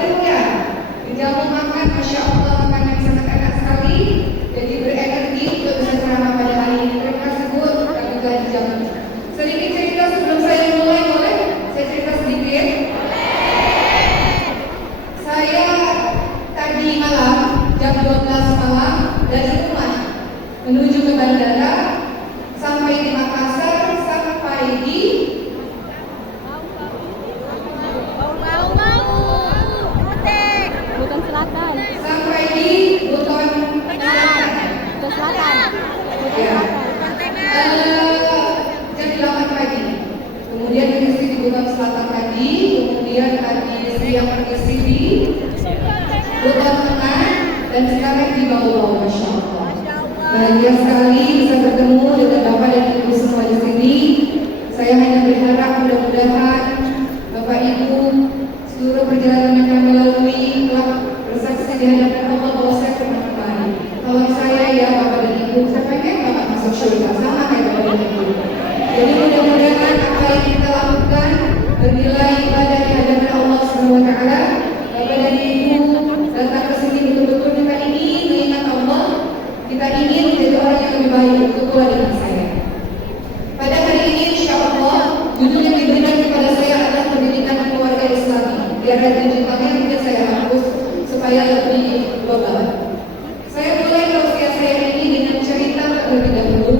itu ya, di jamu makan, Masya Allah, makanan sangat enak sekali. Jadi berenergi untuk bisa ceramah pada hari ini. Terima kasih Bu, kami telah dijamu. Sedikit cerita sebelum saya mulai, boleh? Saya cerita sedikit. Saya tadi malam, jam 12 malam, dari rumah menuju ke bandara, sampai di Makassar, sampai di Bukan selatan. sampai di Buton Selatan. Bukan selatan. Bukan Ya. selatan. Jam 8 pagi. Kemudian mengisi di Buton Selatan tadi, kemudian tadi siang mengisi di Buton Tengah, dan sekarang di Bau-Bau, Masya Allah. Bahagia sekali bisa bertemu dengan Bapak dan Ibu semua di sini. Saya hanya berharap mudah-mudahan Bapak Ibu seluruh perjalanan yang kami lalui telah bersaksi di hadapan Allah bahwa saya pernah kembali. Kalau saya ya Bapak dan Ibu, saya pengen Bapak masuk surga sama kayak Bapak dan Ibu. Jadi mudah-mudahan apa yang kita lakukan bernilai ibadah di hadapan Allah Subhanahu wa taala. Bapak dan Ibu datang ke sini betul-betul kita ingin mengingat Allah. Kita ingin menjadi orang yang lebih baik untuk pula dengan saya. Pada hari ini insya Allah judul yang diberikan kepada saya adalah pendidikan keluarga Islami. Biar ada digitalnya mungkin saya hapus supaya lebih global. Saya mulai tausiah saya ini dengan cerita terlebih dahulu.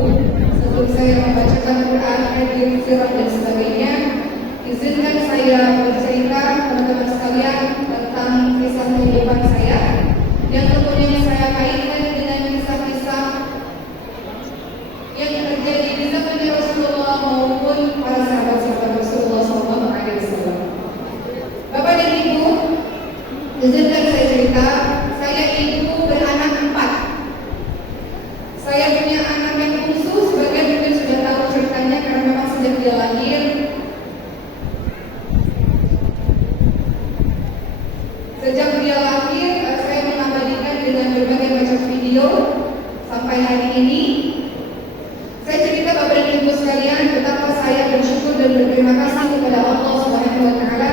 Sebelum saya membacakan Quran, hadis, sirah dan sebagainya, izinkan saya bercerita teman-teman sekalian tentang kisah kehidupan saya yang kemudian saya kaitkan dengan kisah-kisah yang terjadi di zaman Rasulullah maupun para sahabat-sahabat Rasulullah SAW. Bapak dan Ibu, izinkan saya cerita. Saya ibu beranak 4. Saya punya anak yang bungsu, sebagian mungkin sudah tahu ceritanya karena memang sejak dia lahir. Sejak dia lahir, saya mengabadikan dengan berbagai macam video sampai hari ini. Saya cerita Bapak dan Ibu sekalian betapa saya bersyukur dan berterima kasih kepada Allah Subhanahu wa taala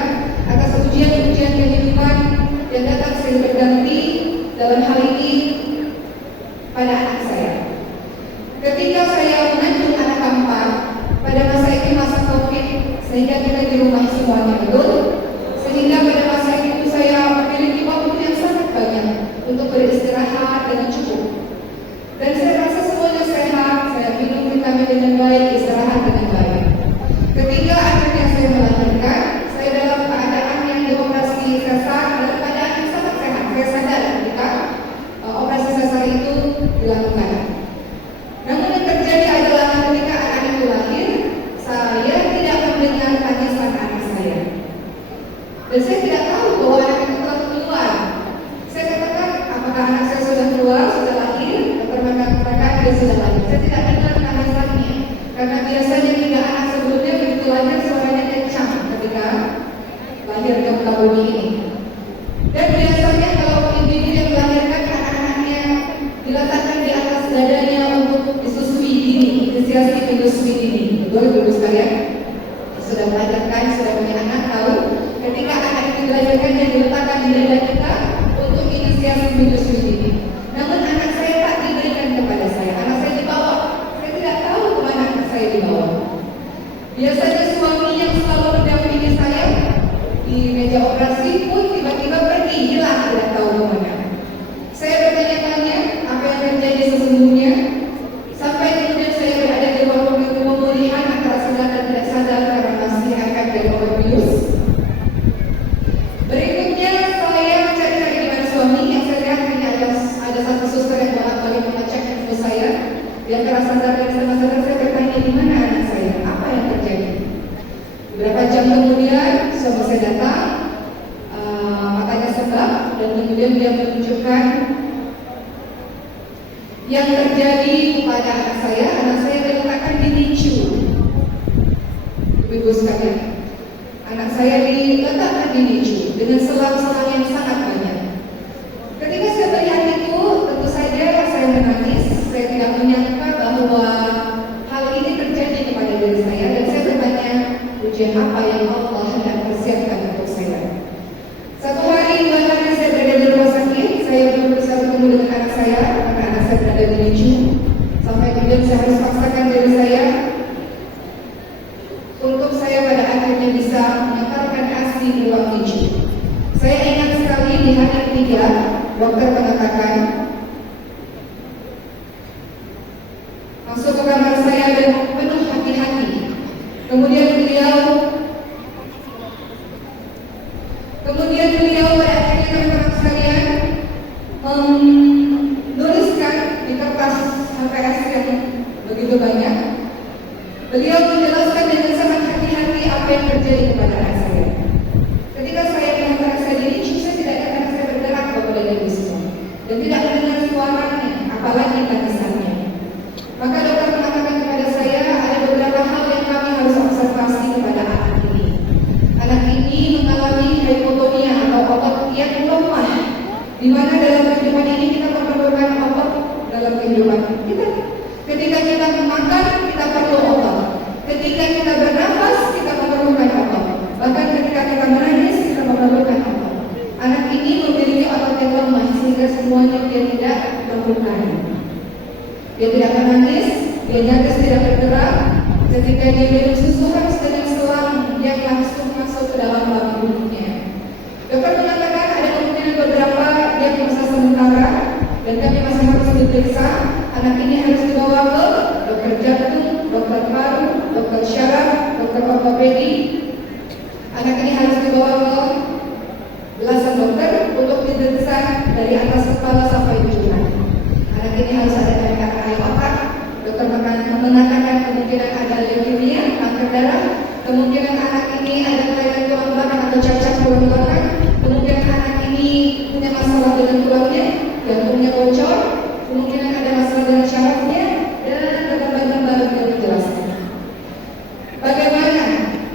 atas ujian-ujian kehidupan yang datang silih berganti dalam hal ini pada anak saya. Ketika saya mengandung anak keempat pada masa itu masa Covid, sehingga kita di rumah semuanya betul, sehingga pada masa itu saya memiliki waktu yang sangat banyak untuk beristirahat dengan cukup. Dan saya rasa semuanya sehat, saya minum vitamin dengan baik, istirahat dengan baik. Ketika akhirnya saya melahirkan, saya dalam keadaan yang dioperasi sesar, dalam keadaan yang sangat sehat. Saya sadar ketika operasi sesar itu dilakukan. Namun yang terjadi adalah ketika anak itu lahir, saya tidak mendengar tangisan anak saya. Dan saya tidak tahu bahwa anak itu telah keluar. Saya katakan, apakah anak saya sudah keluar, sudah lahir? Mengatakan dia sudah lahir. Saya tidak dengar tangisannya, karena biasanya 3 anak sebelumnya begitu lahir suaranya kencang ketika lahir ke muka bumi ini. Dan biasanya kalau ibu-ibu yang melahirkan anak-anaknya diletakkan di atas dadanya untuk disusui dini, inisiasi menyusui dini. Betul ibu sekalian? Sudah melahirkan, sudah punya anak, tahu ketika anak itu dilahirkan dan diletakkan di dada kita untuk inisiasi menyusui dini. Namun anak saya tak diberikan kepada saya. Anak saya dibawa. Saya tidak tahu kemana anak saya dibawa. Biasanya suami yang selalu mendampingi saya di meja operasi pun tiba-tiba pergi, hilang, tidak tahu kemana. Saya bertanya-tanya apa yang terjadi sesungguhnya, sampai kemudian saya berada di ruang pemulihan antara sadar dan tidak sadar karena masih akan diabetes. Berikutnya saya mencari-cari di mana suami. Yang saya lihat ini ada satu suster yang bolak-balik mengecek info saya. Di antara sadar dan sama sadar saya bertanya di mana anak saya, apa yang terjadi. Beberapa jam kemudian suami saya datang, matanya sebab, dan kemudian dia menunjukkan yang terjadi kepada anak saya diletakkan di NICU. Ibu sekalian, anak saya diletakkan di NICU dengan selang-selang yang sangat banyak. Ketika saya melihat itu, tentu saja saya menangis. Saya tidak menyangka bahwa hal ini terjadi kepada diri saya, dan saya bertanya, ujian apa yang Allah hendak persiapkan untuk saya. Satu hari dokter mengatakan, masuk ke kamar saya dan penuh hati-hati. Kemudian beliau pada akhirnya teman-teman sekalian menuliskan di kertas HVS yang begitu banyak. Beliau menjelaskan dengan sangat hati-hati apa yang terjadi kepada anak saya. Ketika saya melihat anak saya dirinci, saya tidak lihat anak saya bergerak Bapak dan Ibu semua, dan tidak mendengar suaranya, apalagi tangisannya. Maka dokter mengatakan kepada saya ada beberapa hal yang kami harus observasi kepada anak ini. Anak ini mengalami hipotonia atau otot yang lemah, di mana dalam kehidupan ini kita memerlukan otot dalam kehidupan kita. Ketika kita makan, kita perlu otot. Ketika kita bernafas, kita memerlukan otot. Bahkan ketika kita menangis, kita memerlukan otot. Anak ini memiliki otot yang lemah sehingga semuanya dia tidak melakukan. Dia tidak menangis, dia nyaris tidak bergerak. Ketika dia minum susu harus dengan selang yang langsung masuk ke dalam lambung mulutnya. Dokter mengatakan ada kemungkinan beberapa diagnosa sementara dan kami masih harus diperiksa. Anak ini harus dibawa ke dokter jantung, dokter paru, dokter syaraf, dokter ortopedi. Anak ini harus dibawa ke belasan dokter untuk diperiksa dari atas kepala sampai ujung. Anak ini harus ada MRI otak. Dokter mengatakan kemungkinan ada leukemia, kanker darah. Kemungkinan anak ini ada kelainan tulang belakang atau cacat tulang belakang. Kemungkinan anak ini punya masalah dengan tulangnya, jantungnya bocor. Kemungkinan ada masalah dengan syarafnya dan bagian-bagian yang menjelaskan. Bagaimana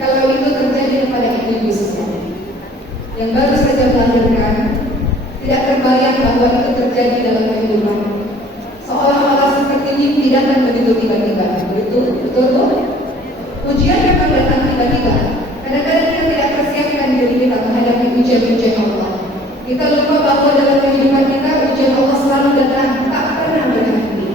kalau itu terjadi kepada ibu semua yang baru saja melahirkan, tidak terbayang bahwa itu terjadi dalam kehidupan. Seolah-olah seperti mimpi datang begitu tiba-tiba. Betul? Ujian memang datang tiba-tiba. Kadang-kadang kita tidak persiapkan diri kita menghadapi ujian-ujian Allah. Kita lupa bahwa dalam kehidupan kita ujian Allah selalu datang, tak pernah berhenti.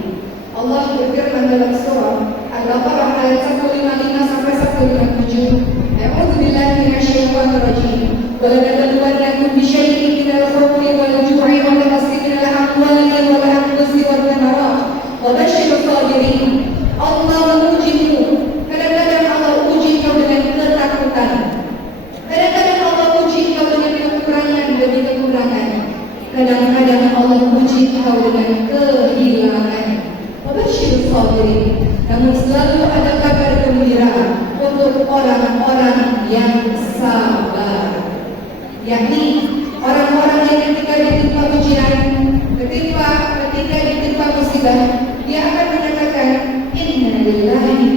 Allah berfirman dalam surah Al-Baqarah ayat 155 sampai 157. A'udzu billahi minasyaitonir rajim. Wa lanabluwannakum bisyai'in minal khawfi wal ju'i wa naqsin minal amwali wal anfusi wath thamarat. Wa basyiril sabirin. Allah mengujimu. Kadang-kadang Allah uji kau dengan ketakutan. Kadang-kadang Allah uji kau dengan kekurangan demi kekurangan. Kadang-kadang Allah uji kau dengan kehilangan. Wabasyiril sabirin. Namun selalu ada kabar gembira untuk orang-orang yang sabar, yakni orang-orang yang ketika ditimpa ujian, ketika ditimpa musibah, dia akan menyatakan inna lillahi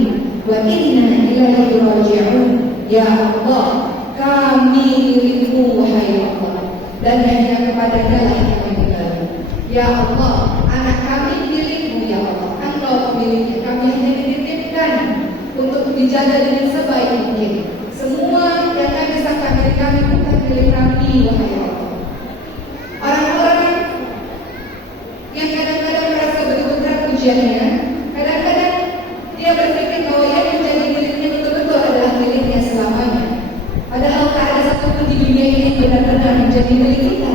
wa inna ilaihi raji'un. Ya Allah, kami milikmu wahai Allah, dan hanya kepada-Nya lah yang kami kembali. Ya Allah, anak kami milikmu ya Allah, Engkau pemiliknya. Kami hanya dititipkan untuk dijaga dengan sebaik mungkin. Semua yang kami sangka milik kami bukan milik kami wahai Allah. Orang-orang yang kadang-kadang merasa begitu berat ujiannya, kadang-kadang dia berpikir bahwa yang menjadi miliknya betul-betul adalah miliknya selamanya. Padahal tak ada satupun di dunia ini benar-benar menjadi milik kita.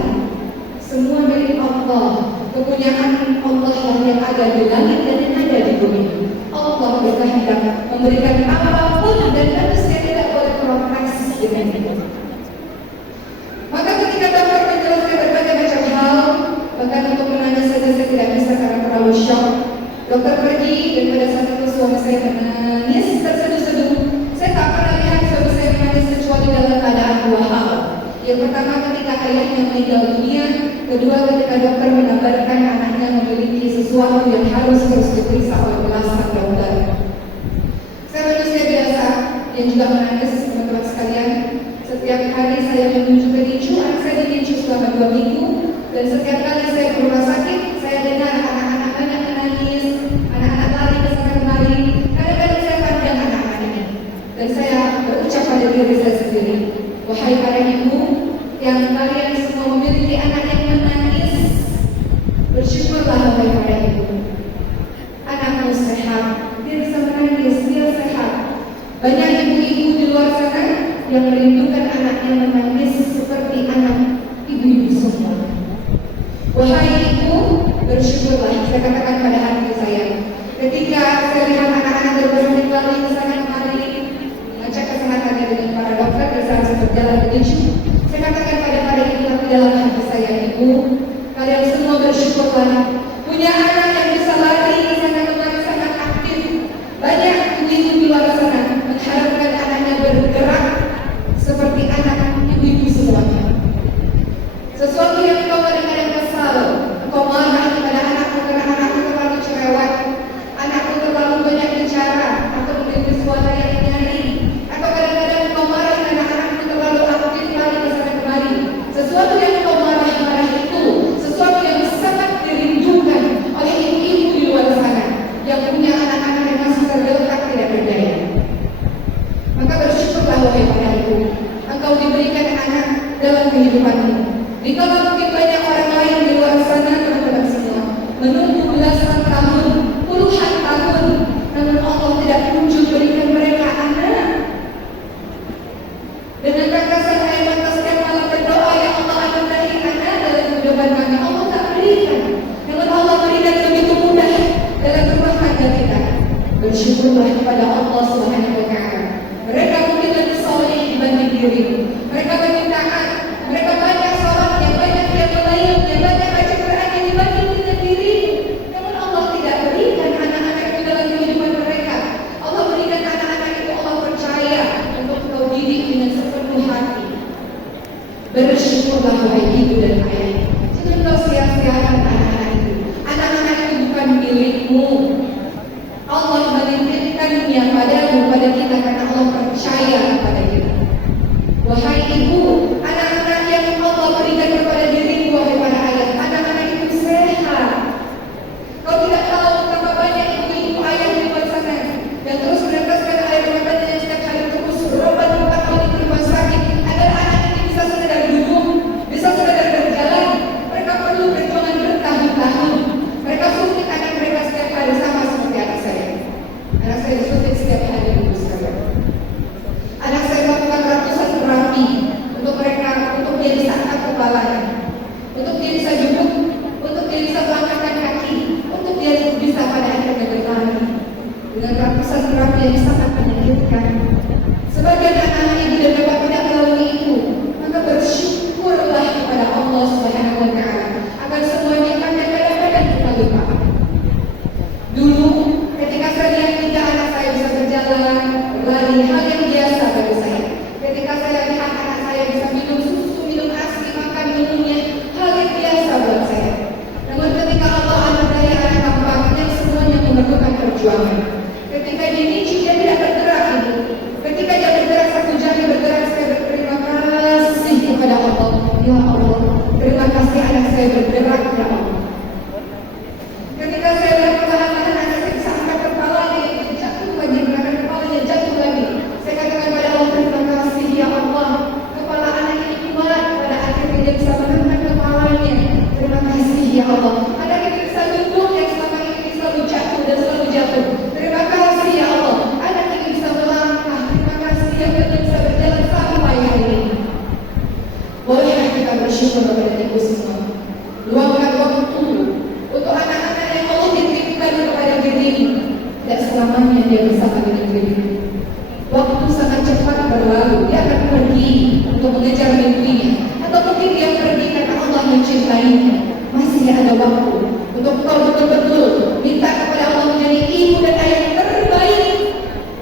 Semua milik Allah. Kepunyaan Allah yang ada di langit dan yang ada di bumi. Allah berkehendak memberikan apapun dan manusia tidak boleh protes dengan itu. Maka ketika dokter menjelaskan berbagai macam hal, bahkan untuk menangis saja saya tidak bisa karena terlalu shock. Dokter pergi dan pada saat itu suami saya menangis terseduh-seduh. Saya tak pernah lihat suami saya menangis kecuali dalam keadaan dua hal. Yang pertama ketika ayahnya meninggal dunia, kedua ketika dokter mengabarkan anaknya memiliki sesuatu yang harus terus diperiksa oleh belasan dokter. Saya manusia biasa yang juga menangis, teman-teman sekalian. Setiap hari saya menuju ke Dicu, anak saya di Dicu selama 2 minggu, dan setiap kali saya ke rumah sakit, saya dengar anak-anak banyak menangis, anak-anak lari ke sana kemari. Kadang-kadang saya pandang anak-anak ini, dan saya berucap pada diri saya sendiri, wahai para ibu yang kalian semua memiliki anak yang menangis, bersyukurlah wahai para ibu. Anakmu sehat, dia bisa menangis, dia sehat. Banyak ibu-ibu di luar sana yang merindukan anaknya menangis seperti anak ibu-ibu semua. Wahai ibu, bersyukurlah. Saya katakan pada hati saya, ketika saya lihat anak-anak berbaring lari ke sana kemari, mengecek kesehatannya dengan para dokter dan saya berjalan menuju. Saya katakan pada ibu tapi dalam hati saya, ibu, kalian semua bersyukurlah. Punya anak yang bisa lari ke sana kemari sangat aktif. Banyak ibu di luar sana mengharapkan anaknya bergerak seperti anak ibu-ibu semuanya. Sesuatu yang kau kadang-kadang kesal, kau marah kepada anakku karena anakku terlalu cerewet, anakku terlalu banyak bicara, atau memiliki suara yang nyaring, atau kadang-kadang kau marah karena anakku terlalu aktif lari ke sana kemari. Sesuatu yang kau marah-marah itu, sesuatu yang sangat dirindukan oleh ibu-ibu di luar sana yang punya anak-anak yang masih tergeletak tidak berdaya. Maka bersyukurlah wahai para ibu, engkau diberikan anak dalam kehidupanmu. Jika mungkin banyak orang lain di luar sana, teman-teman semua, menunggu belasan tahun, puluhan tahun, namun Allah tidak kunjung berikan mereka anak. Dengan kata air mata setiap malam berdoa, ya Allah anugerahi anak dalam kehidupan kami. Allah tak berikan, namun Allah berikan begitu mudah dalam rumah tangga kita. Bersyukurlah kepada Allah Subhanahu wa Ta'ala. Mereka mungkin lebih soleh dibanding dirimu. Mereka banyak taat, mereka banyak sholat, yang banyak yang melayang, yang banyak baca Quran yang dibanding dengan diri. Namun Allah tidak berikan anak-anak itu dalam kehidupan mereka. Allah berikan anak-anak itu, Allah percaya untuk kau didik dengan sepenuh hati. Bersyukurlah wahai ibu dan ayah. Jangan kau sia-siakan anak-anak itu. Anak-anak itu bukan milikmu. Allah menitipkannya padamu, pada kita, karena Allah percaya kepada kita. Wahai ibu, anak-anak yang Allah berikan kepada dirimu, wahai para ayah, anak-anak itu sehat. Kau tidak tahu betapa banyak ibu-ibu ayah di luar sana yang terus meneteskan air matanya yang setiap hari terus berobat-obat di rumah sakit agar anak ini bisa sekedar duduk, bisa sekedar berjalan. Mereka perlu perjuangan bertahun-tahun. Mereka suntik anak mereka setiap hari, sama seperti anak saya. Anak saya disuntik setiap hari di Buskaran. Anak saya melakukan ratusan terapi untuk mereka, untuk dia bisa angkat kepalanya, untuk dia bisa duduk, untuk dia bisa melangkahkan kaki, untuk dia bisa pada akhirnya berlari. Dengan ratusan terapi yang sangat menyakitkan. Sebagian anak-anak ibu dan bapak tidak melalui itu, maka bersyukurlah kepada Allah Subhanahu wa Ta'ala akan semua nikmat yang kadang-kadang kita lupa. Dulu ketika saya lihat tiga anak saya bisa berjalan, berlari, hal yang biasa bagi saya. Ketika saya lihat anak saya bisa minum susu, minum ASI, makan minumnya, hal yang biasa buat saya. Namun ketika Allah anugerahi anak tampaknya semuanya memerlukan perjuangan. Ketika dididik dia tidak bergerak itu. Ketika dia bergerak, satu jari bergerak, saya berterima kasih kepada Allah. Ya Allah, terima kasih anak saya bergerak, ya Allah. Ketika saya lihat perlahan-lahan anak saya bisa angkat kepalanya, jatuh lagi, gerakan kepalanya jatuh lagi. Saya katakan kepada Allah, terima kasih ya Allah. Kepala anak ini kuat, pada akhirnya dia bisa mengangkat kepalanya. Terima kasih ya Allah. Anak ini bisa duduk yang selama ini selalu jatuh dan selalu jatuh. Terima kasih ya Allah. Anak ini bisa melangkah. Terima kasih ya Allah, bisa berjalan sampai hari ini. Bolehkah kita bersyukur kepada ibu semua? Luangkan waktu untuk anak-anak yang Allah titipkan kepada dirimu. Tidak selamanya dia bersama dengan dirimu. Waktu sangat cepat berlalu. Dia akan pergi untuk mengejar mimpinya, atau mungkin dia pergi karena Allah mencintainya. Masih ada waktu untuk kau betul-betul minta kepada Allah menjadi ibu dan ayah yang terbaik.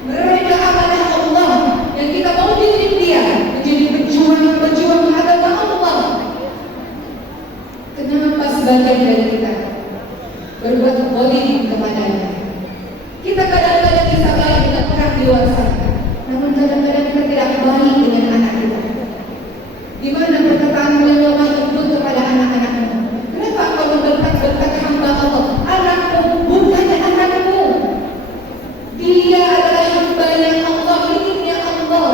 Mereka amanah Allah yang kita mau didik dia menjadi pejuang agama Allah. Kenapa sebagian dari kita berbuat zalim kepadanya? Kita kadang-kadang bisa baik dengan orang di luar sana, namun kadang-kadang kita tidak baik dengan anak kita. Di mana perkataanmu yang lemah lembut kepada anak-anakmu? Kenapa engkau membentak-bentak hamba Allah? Anakmu bukannya anakmu. Dia adalah hamba-Nya Allah, miliknya Allah.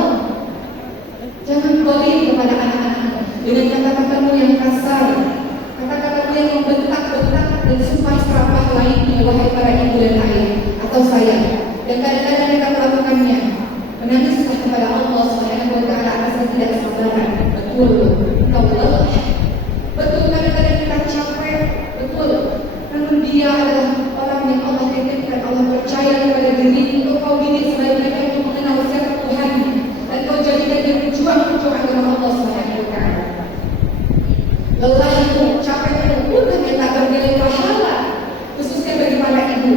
Jangan zalim kepada anak-anakmu dengan kata-katamu yang kasar, kata-katamu yang membentak-bentak dan sumpah serapah lainnya, wahai para ibu dan ayah atau saya. Dan kadang-kadang kita melakukannya, menangislah kepada Allah Subhanahu wa Ta'ala atas ketidaksabaran. Betul, kau lelah. Betul, kadang-kadang kita capek, sama Allah Subhanahu wa taala. Lelah itu, capek itu, ternyata bernilai pahala, khususnya bagi para ibu.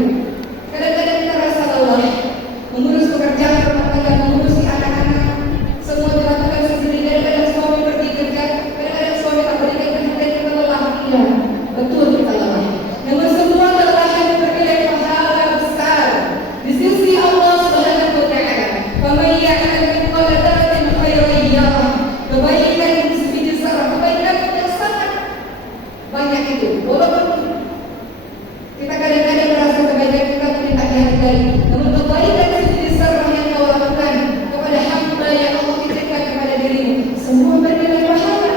Kadang-kadang kita rasa lelah, mengurus pekerjaan rumah tangga, mengurusi anak-anak, semua dilakukan sendiri. Kadang-kadang suami pergi kerja, kadang-kadang suami tak berikan perhatian, kita lelah. Iya, betul kita lelah. Namun semua lelah yang bernilai pahala besar di sisi Allah Subhanahu wa taala. Faman ya'mal mithqala dzarratin khairan yarah. Kebaikan di sisi sarah, kebaikan yang sangat banyak itu. Walaupun kita kadang-kadang merasa kebaikan kita tidak dihargai, namun kebaikan di sisi sarah yang kau lakukan kepada hamba yang Allah titipkan kepada dirimu, semua bernilai pahala.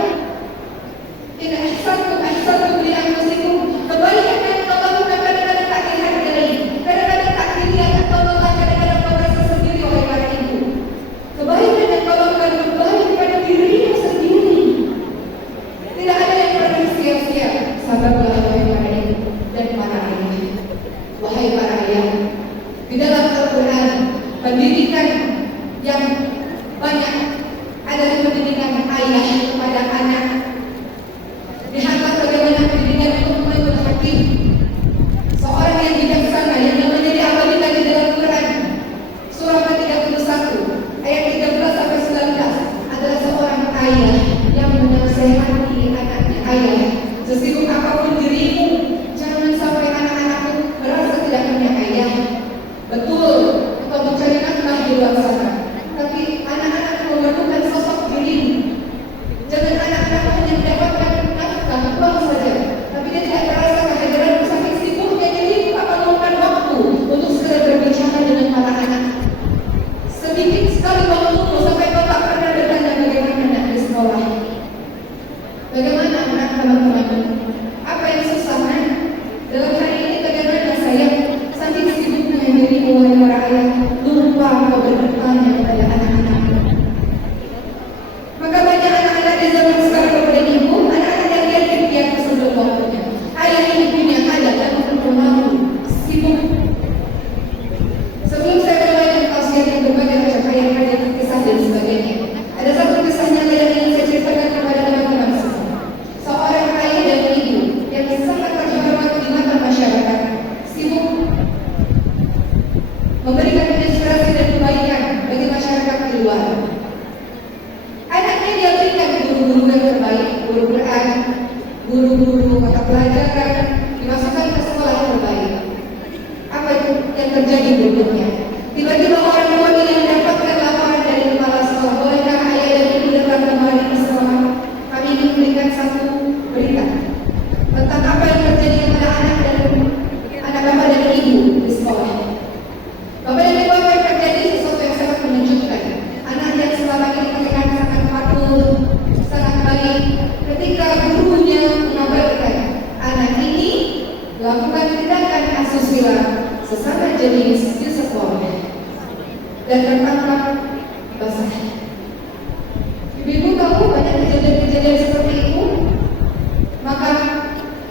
In ahsantum li anfusikum. Kebaikan yang kau lakukan kadang-kadang tak dihargai, kadang-kadang tak dilihat atau lelah, kadang-kadang kau merasa sendiri oleh para ibu. Kebaikan yang kau lakukan kembali kepada dirimu sendiri. Tidak ada yang pernah sia-sia. Sabarlah wahai para ibu dan para ayah. Wahai para ayah, di dalam Al-Quran pendidikan yang banyak adalah pendidikan ayah kepada anak. Lihatlah bagaimana pendidikan Luqmanul Hakim, seorang yang bijaksana yang namanya diabadikan di dalam Quran surah ke-31 ayat 13 sampai 19, adalah seorang ayah yang menasehati anaknya. Ayah, sesibuk apapun dirimu, jangan sampai anak-anakmu merasa tidak punya ayah. Betul, engkau mencari nafkah di luar sana, tapi anak-anakmu memerlukan sosok dirimu. Jangan anak-anakmu hanya mendapatkan nafkah uang saja, tapi dia tidak terasa kehadiran saking sibuknya dirimu tak meluangkan waktu untuk segera berbicara dengan para anak. Sedikit sekali waktumu sampai kau tak pernah bertanya bagaimana anak di sekolah. Bagaimana anak teman-teman? Apa yang susah? Dalam hari ini bagaimana saya saking sibuknya dirimu wahai para ayah lupa kau bertanya kepada anak-anak. Maka banyak anak-anak di zaman sekarang kepada ibu, anak-anak yang lihat sebelum waktunya. Ayah ibunya ada dan malu, sibuk. Sebelum saya mulai dengan tausiah yang berbagai macam ayat-ayat kisah dan sebagainya, ada satu kisah nyata yang ingin saya ceritakan kepada teman-teman semua. Seorang ayah dan ibu yang sangat terhormat di mata masyarakat, sibuk memberikan inspirasi dan kebaikan bagi masyarakat di luar. Anaknya dia berikan guru-guru yang terbaik, guru Quran, guru-guru mata pelajaran, dimasukkan ke sekolah yang terbaik. Apa itu yang terjadi berikutnya? Tiba-tiba orang tua ini mendapatkan laporan dari kepala sekolah. Bolehkah ayah dan ibu datang kembali ke sekolah? Kami ingin memberikan satu berita tentang apa yang terjadi kepada anak bapak dan ibu di sekolah. Bapak dan ibu, apa yang terjadi? Sesuatu yang sangat menunjukkan. Anak yang selama ini terlihat sangat patuh, sangat baik, ketika gurunya mengabarkan anak ini melakukan tindakan asusila sesama jenis di sekolah dan tertangkap basah. Ibu-ibu tahu banyak kejadian-kejadian seperti itu. Maka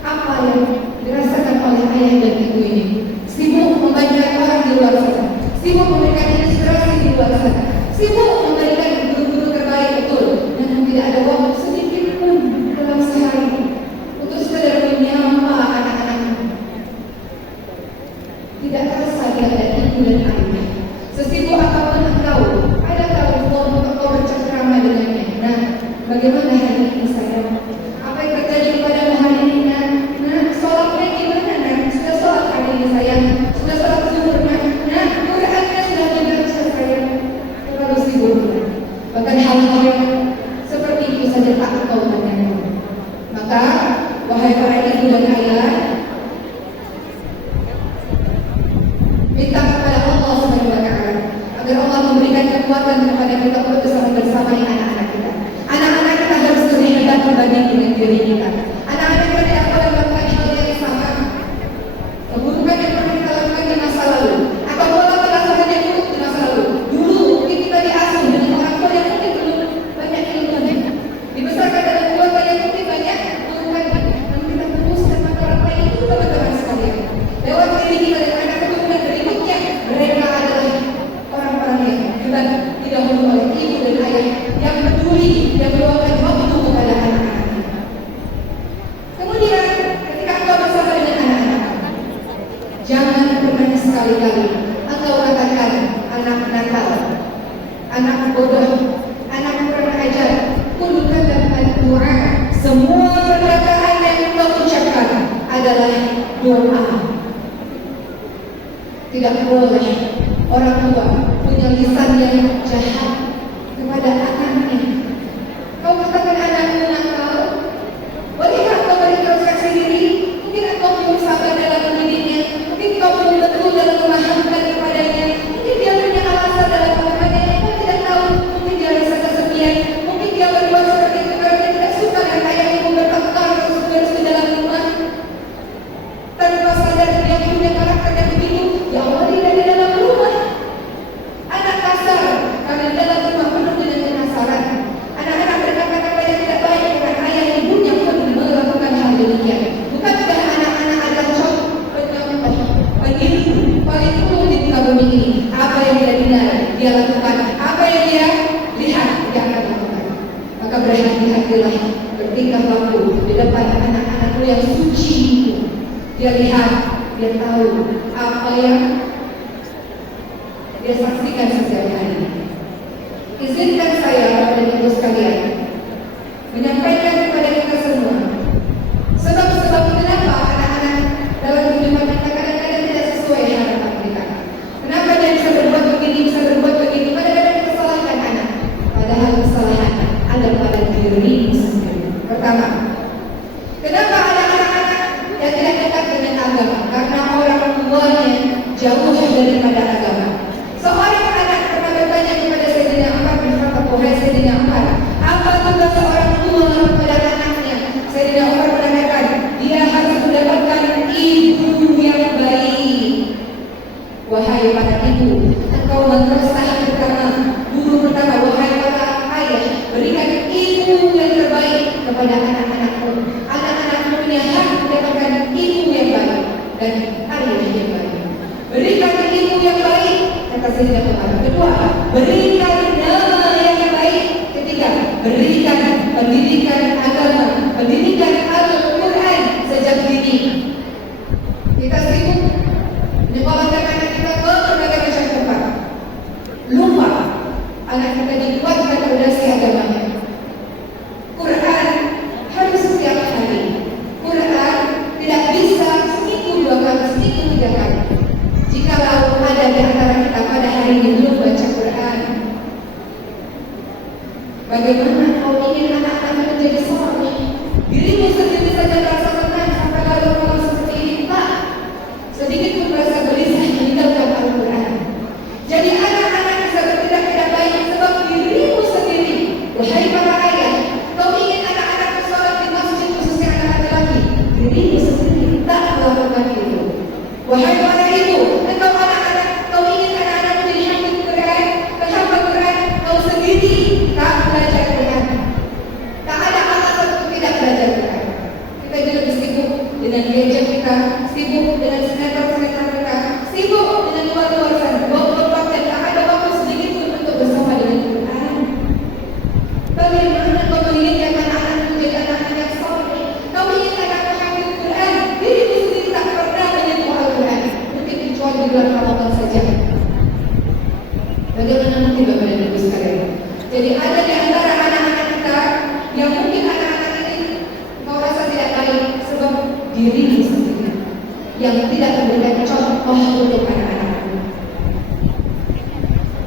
apa yang dirasakan oleh ayah dan ibu ini? Sibuk membantu orang di luar sana, sibuk memberikan inspirasi di luar sana, sibuk memberikan guru-guru terbaik, betul, dan tidak ada waktu sedikit pun dalam sehari untuk sekedar menyapa anak-anak. Tidak terasa dia ada ibu dan ayah. Sesibuk apapun engkau, ada tahu untuk engkau bercengkrama dengannya. Nah, bagaimana hari ini saya? Apa yang terjadi kepada hari ini? Nah, sholatnya gimana? Nah, sudah sholat hari ini saya? Sudah sholat zuhur? Nah, Qurannya sudah dibaca saya? Terlalu sibuk. Bahkan hal-hal yang seperti itu saja tak engkau tanyakan. Maka, wahai para ibu dan ayah, minta kepada Allah Subhanahu wa taala agar Allah memberikan kekuatan kepada kita untuk bersama anak-anak kita. Anak-anak kita harus lebih hebat berbanding dengan diri kita. Anak-anak kita tidak boleh melakukan hal yang sama. Keburukan yang pernah kita lakukan di masa lalu, atau pola perasaan yang buruk di masa lalu. Dulu mungkin kita diasuh dengan orang tua yang mungkin belum banyak ilmunya, dibesarkan dalam keluarga yang mungkin banyak keburukan, dan kita teruskan mata rantai itu, teman-teman sekalian. Lewat diri kita dan anak keturunan berikutnya, mereka adalah orang-orang yang hebat, didahului oleh ibu dan ayah yang peduli, yang sekali. Engkau katakan anak nakal, anak bodoh, anak kurang ajar. Kullu kalimat doa. Semua perkataan yang engkau ucapkan adalah doa. Tidak boleh orang tua punya lisan yang jahat kepada anaknya. Kau katakan anakmu nakal, bolehkah kau berintrospeksi diri? Mungkin engkau belum sabar dalam mendidiknya, mungkin kau belum betul dalam memahamkan kepadanya, mungkin dia punya alasan dalam memahamkannya yang kau tidak tahu. Mungkin dia rasa kesepian, mungkin dia berbuat seperti itu karena dia tidak suka dengan ayah ibu bertengkar terus di dalam rumah. Tanpa sadar dia punya karakter yang begitu, ya Allah tidak di dalam rumah. Anak kasar karena di dalam rumah penuh dengan kenasaran. Anak-anak berkata-kata yang tidak baik dengan ayah ibunya pun melakukan hal demikian. Bukankah anak-anak adalah contoh penyontoh peniru paling tua di muka bumi ini? Apa yang dia dengar dia lakukan, apa yang dia lihat dia akan lakukan. Maka berhati-hatilah bertingkah laku di depan anak-anakmu yang suci itu. Dia lihat, dia tahu apa yang dia saksikan setiap hari. Izinkan saya Bapak dan Ibu sekalian menyampaikan kepada kita semua sebab-sebab kenapa anak-anak dalam kehidupan kita kadang-kadang tidak sesuai harapan kita. Kenapa dia bisa berbuat begini, bisa berbuat begitu? Kadang-kadang kita salahkan anak, padahal kesalahan ada pada diri sendiri. Pertama, kenapa anak-anak yang tidak dekat dengan agama? Karena orang tuanya jauh daripada agama. Seorang anak pernah bertanya kepada Sayyidina Umar bin Khattab, wahai Sayyidina Umar, apa tugas seorang tua kepada anaknya? Sayyidina Umar mengatakan, dia harus mendapatkan ibu yang baik. Wahai para ibu, engkau madrasah pertama, guru pertama. Wahai para ayah, berikan ibu yang terbaik kepada anak-anakmu. Anak-anakmu punya hak mendapatkan ibu yang baik dan ayah yang baik. Berikan ibu yang baik, kata Sayyidina Umar. Kedua, berikan nama yang baik. Ketiga, berikan pendidikan agama, pendidikan Al-Quran sejak dini. Kita sibuk menyekolahkan anak kita ke berbagai macam tempat, lupa anak kita dibuatkan fondasi agamanya. Quran harus setiap hari. Quran tidak bisa seminggu 2 kali, seminggu 3 kali. Jikalau ada di antara kita pada hari ini belum baca Quran, bagaimana kau ingin anak-anak menjadi soleh? Dirimu sendiri saja merasa tenang sampai lalu orang seperti ini tak sedikit pun merasa gelisah meninggalkan Al-Quran. Jadi anak-anak bisa bertindak tidak baik sebab dirimu sendiri. Wahai para ayah, kau ingin anak-anakmu sholat di masjid khususnya anak laki-laki, dirimu sendiri tak melakukan itu. Wahai para ibu, engkau anak-anak, kau ingin anak-anakmu jadi hafid Quran, penghafal Quran, kau sendiri tak belajar Quran. Tak ada alasan untuk tidak belajar Quran. Kita jadi lebih sibuk dengan gadget kita, sibuk dengan sinetron-sinetron kita, sibuk dengan luar-luar sana. 24 jam tak ada waktu sedikit pun untuk bersama dengan Quran. Bagaimana kau menginginkan anak-anakmu menjadi anak-anak yang soleh? Kau ingin anak-anak hafid Quran, dirimu sendiri tak pernah menyentuh Al-Quran, mungkin kecuali di bulan Ramadan saja. Bagaimana mungkin Bapak dan Ibu sekalian? Jadi ada di antara anak-anak kita yang mungkin anak-anak ini kau rasa tidak baik sebab dirimu sendiri yang tidak memberikan contoh untuk anak-anakmu.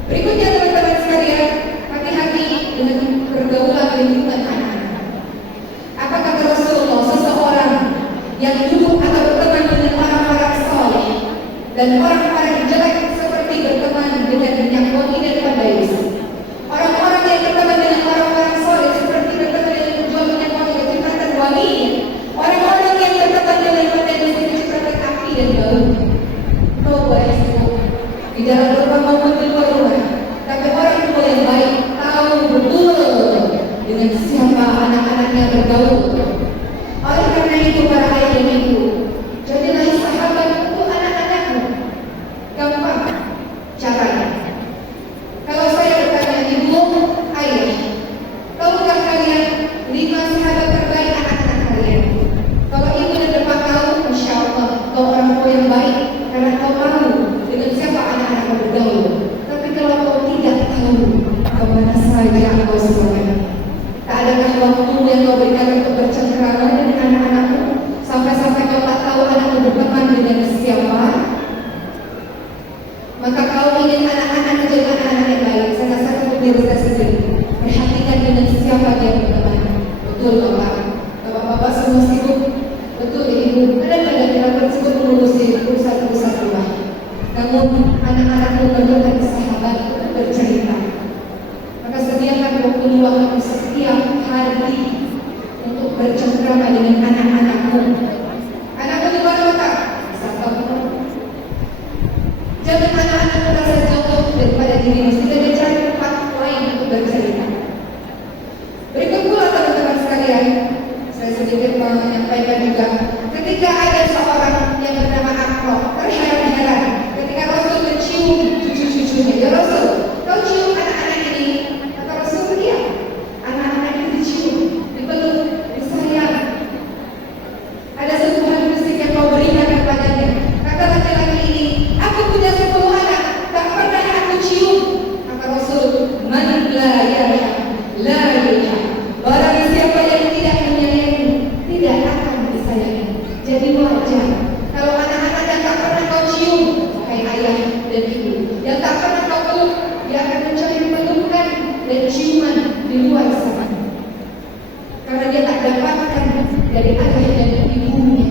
Berikutnya teman-teman sekalian, hati-hati dengan pergaulan lingkungan anak-anak. Apa kata Rasulullah? Seseorang yang duduk atau berteman dengan orang-orang soleh dan orang-orang jelek seperti berteman dengan minyak wangi dan pandai besi. Orang-orang yang berteman dengan orang-orang soleh seperti berteman dengan penjual minyak wangi dan cipratan wangi. Orang-orang yang berteman dengan pandai besi dan cipratan api dan bau. Kau boleh sibuk di dalam rumah maupun di luar rumah, tapi orang tua yang baik tahu betul dengan siapa anak-anaknya bergaul. Oleh karena itu para ayah dan ibu, jadilah sahabat untuk anak-anakmu. Gampang caranya. Kalau saya bertanya ibu, ayah, tahukah kalian 5 sahabat terbaik anak-anak kalian? Kalau ibu dan bapak tahu, Masya Allah, kau orang tua yang baik karena kau mahu dengan waktu yang kau berikan untuk bercengkrama dengan anak-anakmu, sampai-sampai kau tak tahu anakmu berteman dengan siapa. Maka kau ingin anak-anak menjadi anak-anak yang baik. Saya rasa pemirsa sendiri, perhatikan dengan siapa dia berteman. Betul Bapak, Bapak-bapak semua sibuk. Betul Ibu, kadang-kadang kita tersebut mengurusi urusan-urusan rumah. Namun anak-anakmu memerlukan sahabat untuk bercerita. Maka sediakan waktu luangmu setiap hari untuk bercengkrama dengan anak-anakmu. Anakmu di mana Bapak? Sahabatmu. Jangan anak-anakmu merasa jauh daripada dirimu, sehingga dia cari tempat lain untuk bercerita. Berikut pula teman-teman sekalian, saya sedikit menyampaikan juga, ketika ada seorang yang bernama Akrab terheran-heran ketika Rasul mencium cucu-cucunya. Ya Rasul, kau cium anak-anak ini? Kata Rasul, iya, anak-anak ini dicium, dipeluk, disayang. Ada sentuhan fisik yang kau berikan kepadanya. Kata laki-laki ini, aku punya 10 anak, tak pernah aku cium. Kata Rasul, man la yarham la yurham. Barang siapa yang tidak menyayangi, tidak akan disayangi. Jadi wajar kalau anak-anak yang tak pernah kau cium, hai ayah dan ibu, yang tak pernah kau peluk, dia akan mencari pelukan dan ciuman di luar sana, karena dia tak dapatkan dari ayah dan ibunya.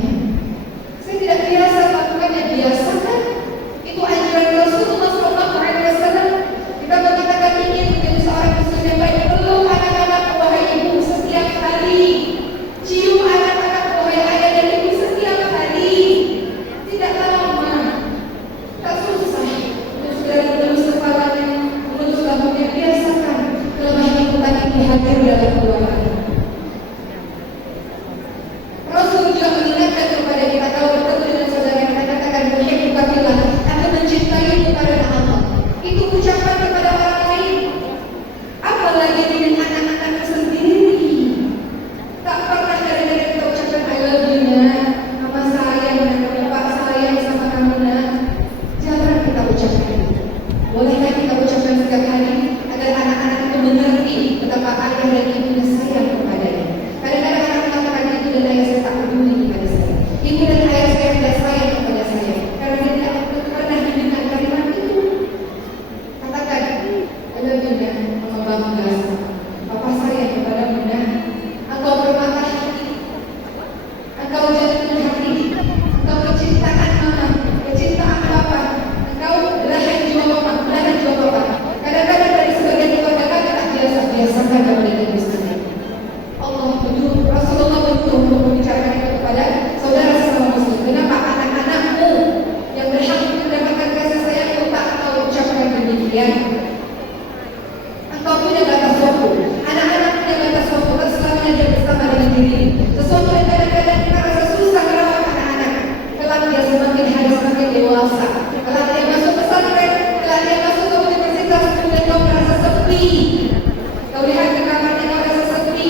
Saya tidak biasa melakukannya, biasakan. Itu anjuran Rasulullah SAW. Kita mengatakan ingin menjadi seorang muslim yang baik, peluk anak-anak wahai ibu setiap hari, cium anak-anak wahai ayah dan ibu setiap hari. Tidak lama, tak susah untuk saudara mengelus kepalanya, mengelus rambutnya. Biasakan kelemahan itu hadir dalam keluarga. Rasul juga mengingatkan kepada kita, kalau bertemu dengan saudara kita katakan uhibbuka fillah, aku mencintaimu karena Allah. Itu ucapan kepada orang lain, apalagi dengan anak-anakku sendiri. Tak pernah dari kita ucapkan I love you nak, mama sayang nak, bapak sayang sama kamu nak. Jarang kita ucapkan itu. Bolehkah kita ucapkan setiap hari agar anak-anak itu mengerti betapa ayah dan ibunya sayang kepadanya. Kadang-kadang anak mengatakan ibu dan ayah saya tak peduli kepada saya, ibu dan ayah saya tidak sayang kepada saya, karena dia tidak pernah mendengar kalimat itu. Katakan, ada juga mama bangga, papa sayang kepadamu nak. Engkau bermata hati, engkau jantung hati, engkau kecintaan mama, kecintaan papa, engkau belahan jiwa mama, belahan jiwa papa. Kadang-kadang dari sebagian keluarga kami tak biasa-biasakan kamu dengan Gusti. Allah menyuruh, Rasulullah menyuruh untuk membicarakan itu kepada saudara sesama muslim. Kenapa anak-anakmu yang berhak untuk mendapatkan kasih sayang itu tak tahu ucapkan demikian? Engkau punya batas waktu, anak-anak punya batas waktu, tak selamanya dia bersama dengan diri. Sesuatu yang kadang-kadang kita rasa susah merawat anak-anak, kelak dia semakin hari semakin dewasa, kelak dia masuk pesantren, kelak dia masuk ke universitas, kemudian kau merasa sepi. Kau lihat ke kamarnya, kau rasa sepi.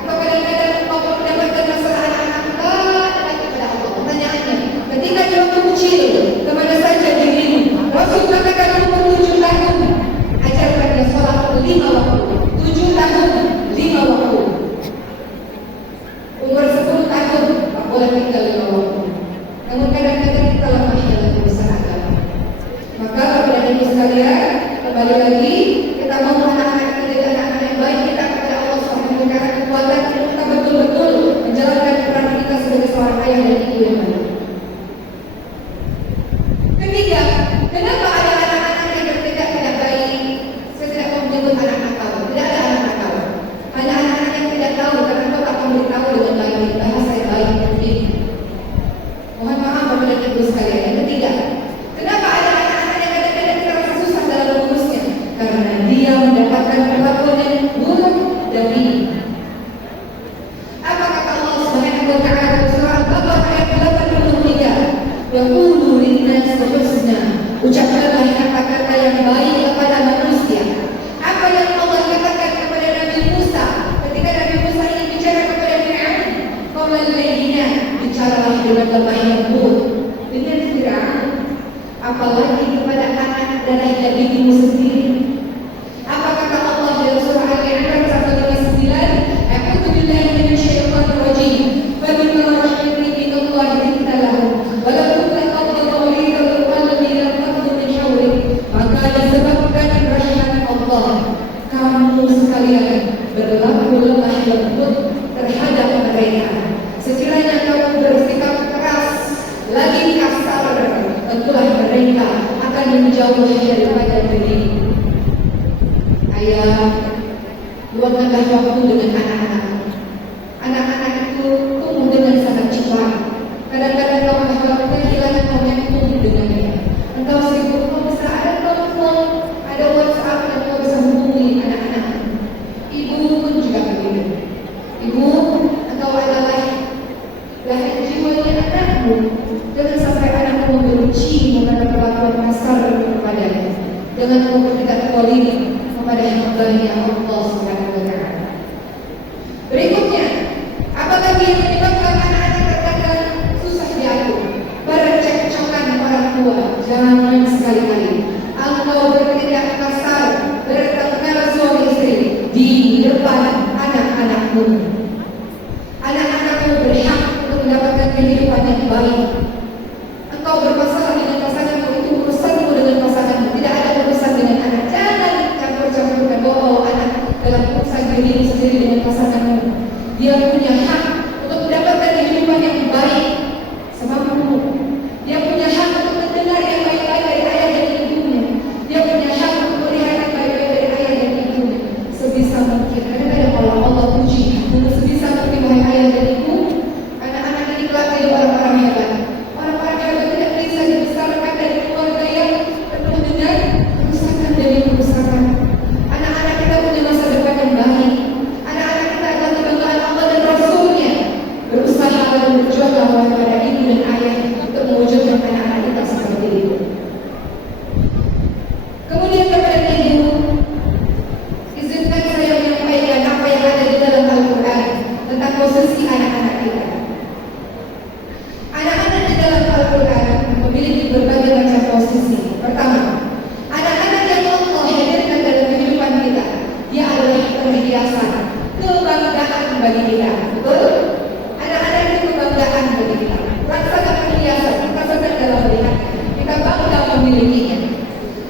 Atau kadang-kadang kau mendapatkan masalah anak-anak, dekat kepada Allah. Pertanyaannya, ketika dia waktu kecil, kemana saja dirimu? Rasul katakan umur 7 tahun, ajarkan dia sholat 5 waktu. 7 tahun, 5 waktu. Umur 10 tahun, tak boleh tinggal 5 waktu. Namun kadang-kadang kita lemah dalam urusan agama. Maka Bapak dan Ibu sekalian, kembali lagi, kita mau anak-anak kita jadi anak-anak yang baik, kita kepada Allah SWT karena kekuatan kita betul-betul menjalankan peran kita sebagai seorang ayah dan ibu yang baik. Ketiga, kenapa ada anak-anak yang tidak baik? Saya tidak mau menyebut anak nakal, tidak ada anak nakal. Hanya anak-anak yang tidak tahu karena kau tak memberitahu dengan baik, bahasa yang baik mungkin. menambah waktu dengan anak-anak. Anak-anak itu tumbuh dengan sangat cepat. Kadang-kadang kau akan kehilangan momentum dengannya. Engkau sibuk, kau bisa ada telepon, ada WhatsApp, dan kau bisa hubungi anak-anak. Ibu pun juga begitu. Ibu, engkau adalah lahan jiwanya anakmu. Jangan sampai anakmu membenci mengenai perlakuan kasar kepadanya. Jangan kau bertindak zalim kepada hamba-Nya Allah Subhanahu wa taala. Berikutnya, apalagi yang menyebabkan anak-anak terkadang susah diatur? Percekcokan orang tua. Jangan sekali-kali engkau bertindak kasar, bertengkar suami istri di depan anak-anakmu. Anak-anakmu berhak untuk mendapatkan kehidupan yang baik. Engkau bermasalah dengan pasanganmu, itu urusanmu dengan pasanganmu, tidak ada urusan dengan anak. Jangan campur-campurkan bawa anak dalam urusan dirimu sendiri dengan pasanganmu. Dia punya hak untuk mendapatkan kehidupan yang baik semampumu. Dia punya hak untuk mendengar yang baik-baik dari ayah dan ibunya. Dia punya hak untuk melihat yang baik-baik dari ayah dan ibunya. Sebisa mungkin. Kadang-kadang kalau Allah puji, sebisa mungkin wahai ayah dan ibu, anak-anak ini kelak jadi orang-orang hebat. Orang-orang hebat tidak bisa dibesarkan dari keluarga yang penuh dengan kerusakan demi kerusakan. Anak-anak kita punya masa depan yang baik. Anak-anak kita adalah kebanggaan Allah dan Rasulnya. Berusaha dan berjuanglah kepada ibu dan ayah untuk mewujudkan anak-anak kita seperti itu. Kemudian kepada ibu, izinkan saya menyampaikan apa yang ada di dalam Al-Quran tentang posisi anak-anak kita. Anak-anak di dalam Al-Quran memiliki berbagai macam posisi. Pertama, anak-anak yang Allah hadirkan dalam kehidupan kita, dia adalah perhiasan, kebanggaan bagi kita. Betul? Anak-anak itu kebanggaan bagi kita. Rasakan perhiasan, kita sedang dalam melihat, kita bangga memilikinya.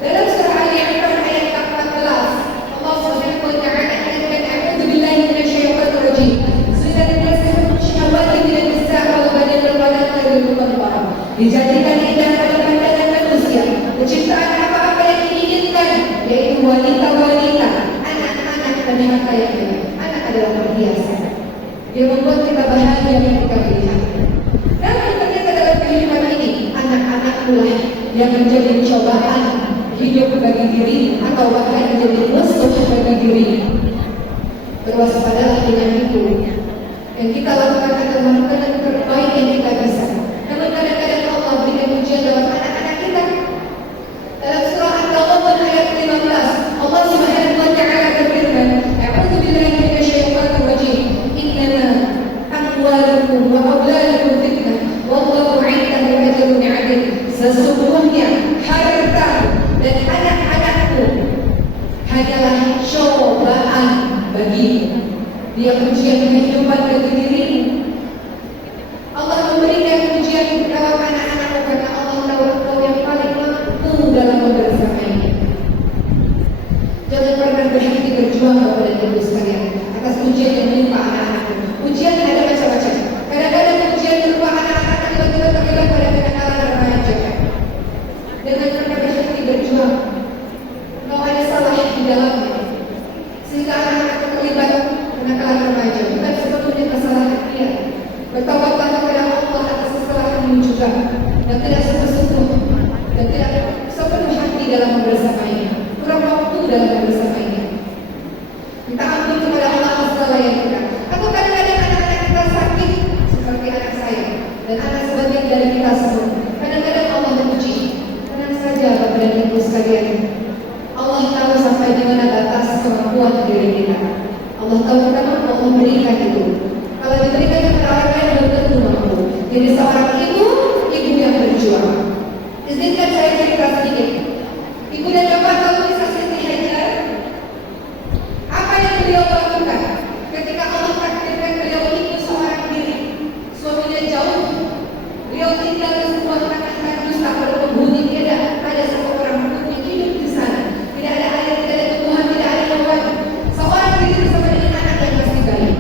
Dalam surah Ali Imran ayat 14, Allah Subhanahu wa taala menyatakan, "A'udzu billahi minasyaitonir rajim. Sunnatullahi syahwati minan nisa wal banina wal qanatir dijadikan indah pada pandangan manusia. Penciptaan apa-apa yang diinginkan, yaitu wanita-wanita, anak-anak dan harta yang banyak. Anak adalah perhiasan. Dia membuat kita bahagia ketika melihat. Namun ternyata dalam kehidupan ini, anak-anak pula yang menjadi cobaan hidup bagi diri atau bahkan menjadi musuh bagi diri. Berwaspadalah dengan itu. Yang kita lakukan adalah melakukan yang terbaik yang kita bisa. Namun kadang-kadang Allah berikan ujian dalam anak-anak kita. Dalam surah At-Taghabun ayat 15, Allah Subhanahu wa taala berfirman, "A'udzu billahi minasyaitonir rajim. Innama amwalukum wa auladukum fitnah, wallahu 'indahu ajrun 'adzim." Sesungguhnya harta dan anak-anakmu hanyalah cobaan bagimu. Dia ujian kehidupan bagi dirimu. Allah memberikan ujian dalam anak-anakmu karena Allah tahu engkau yang paling mampu dalam membersamainya. Jangan pernah berhenti berjuang kepada ibu sekalian atas ujian yang menimpa anak-anakmu. Ujian ada macam-macam. Kadang-kadang ujian berupa anak-anak tiba-tiba terlibat pada kenakalan remaja. Jangan pernah berhenti berjuang. Kalau ada salah di dalamnya, sehingga anak-anak terlibat kenakalan remaja, bukan sebetulnya kesalahan dia. Bertobatlah kepada Allah atas kesalahanmu juga, dan tidak sungguh-sungguh dan tidak sepenuh hati dalam membersamainya, kurang waktu dalam membersamainya. Minta ampun kepada Allah atas segala yang kita. Atau kadang-kadang anak-anak kita sakit seperti anak saya dan anak sebagian dari kita semua. Kadang-kadang Allah memuji. Tenang saja Bapak dan Ibu sekalian. Allah tahu sampai di mana batas kemampuan diri kita. Allah tahu kita mampu, Allah berikan itu. Kalau diberikan kepada orang lain belum tentu mampu. Jadi seorang ibu yang berjuang. Izinkan saya cerita sedikit. Ibu dan bapak tahu kisah Siti Hajar. Apa yang beliau lakukan ketika Allah takdirkan beliau itu seorang diri, suaminya jauh, beliau tinggal di sebuah tanah dusta berpenghuni, tidak ada satu orang pun yang hidup di sana, tidak ada air, tidak ada tumbuhan, tidak ada hewan. Seorang diri bersama dengan anak yang masih bayi.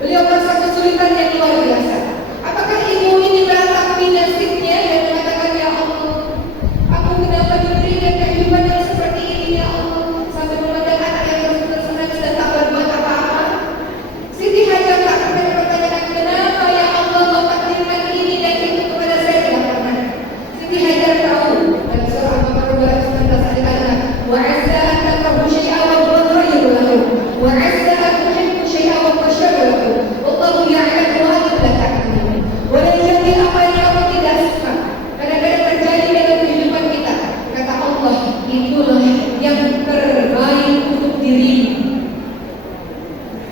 Beliau merasa kesulitan yang luar biasa. Apakah ibu ini meratapi nasibnya dan mengatakan, "Ya Allah, aku kenapa diberikan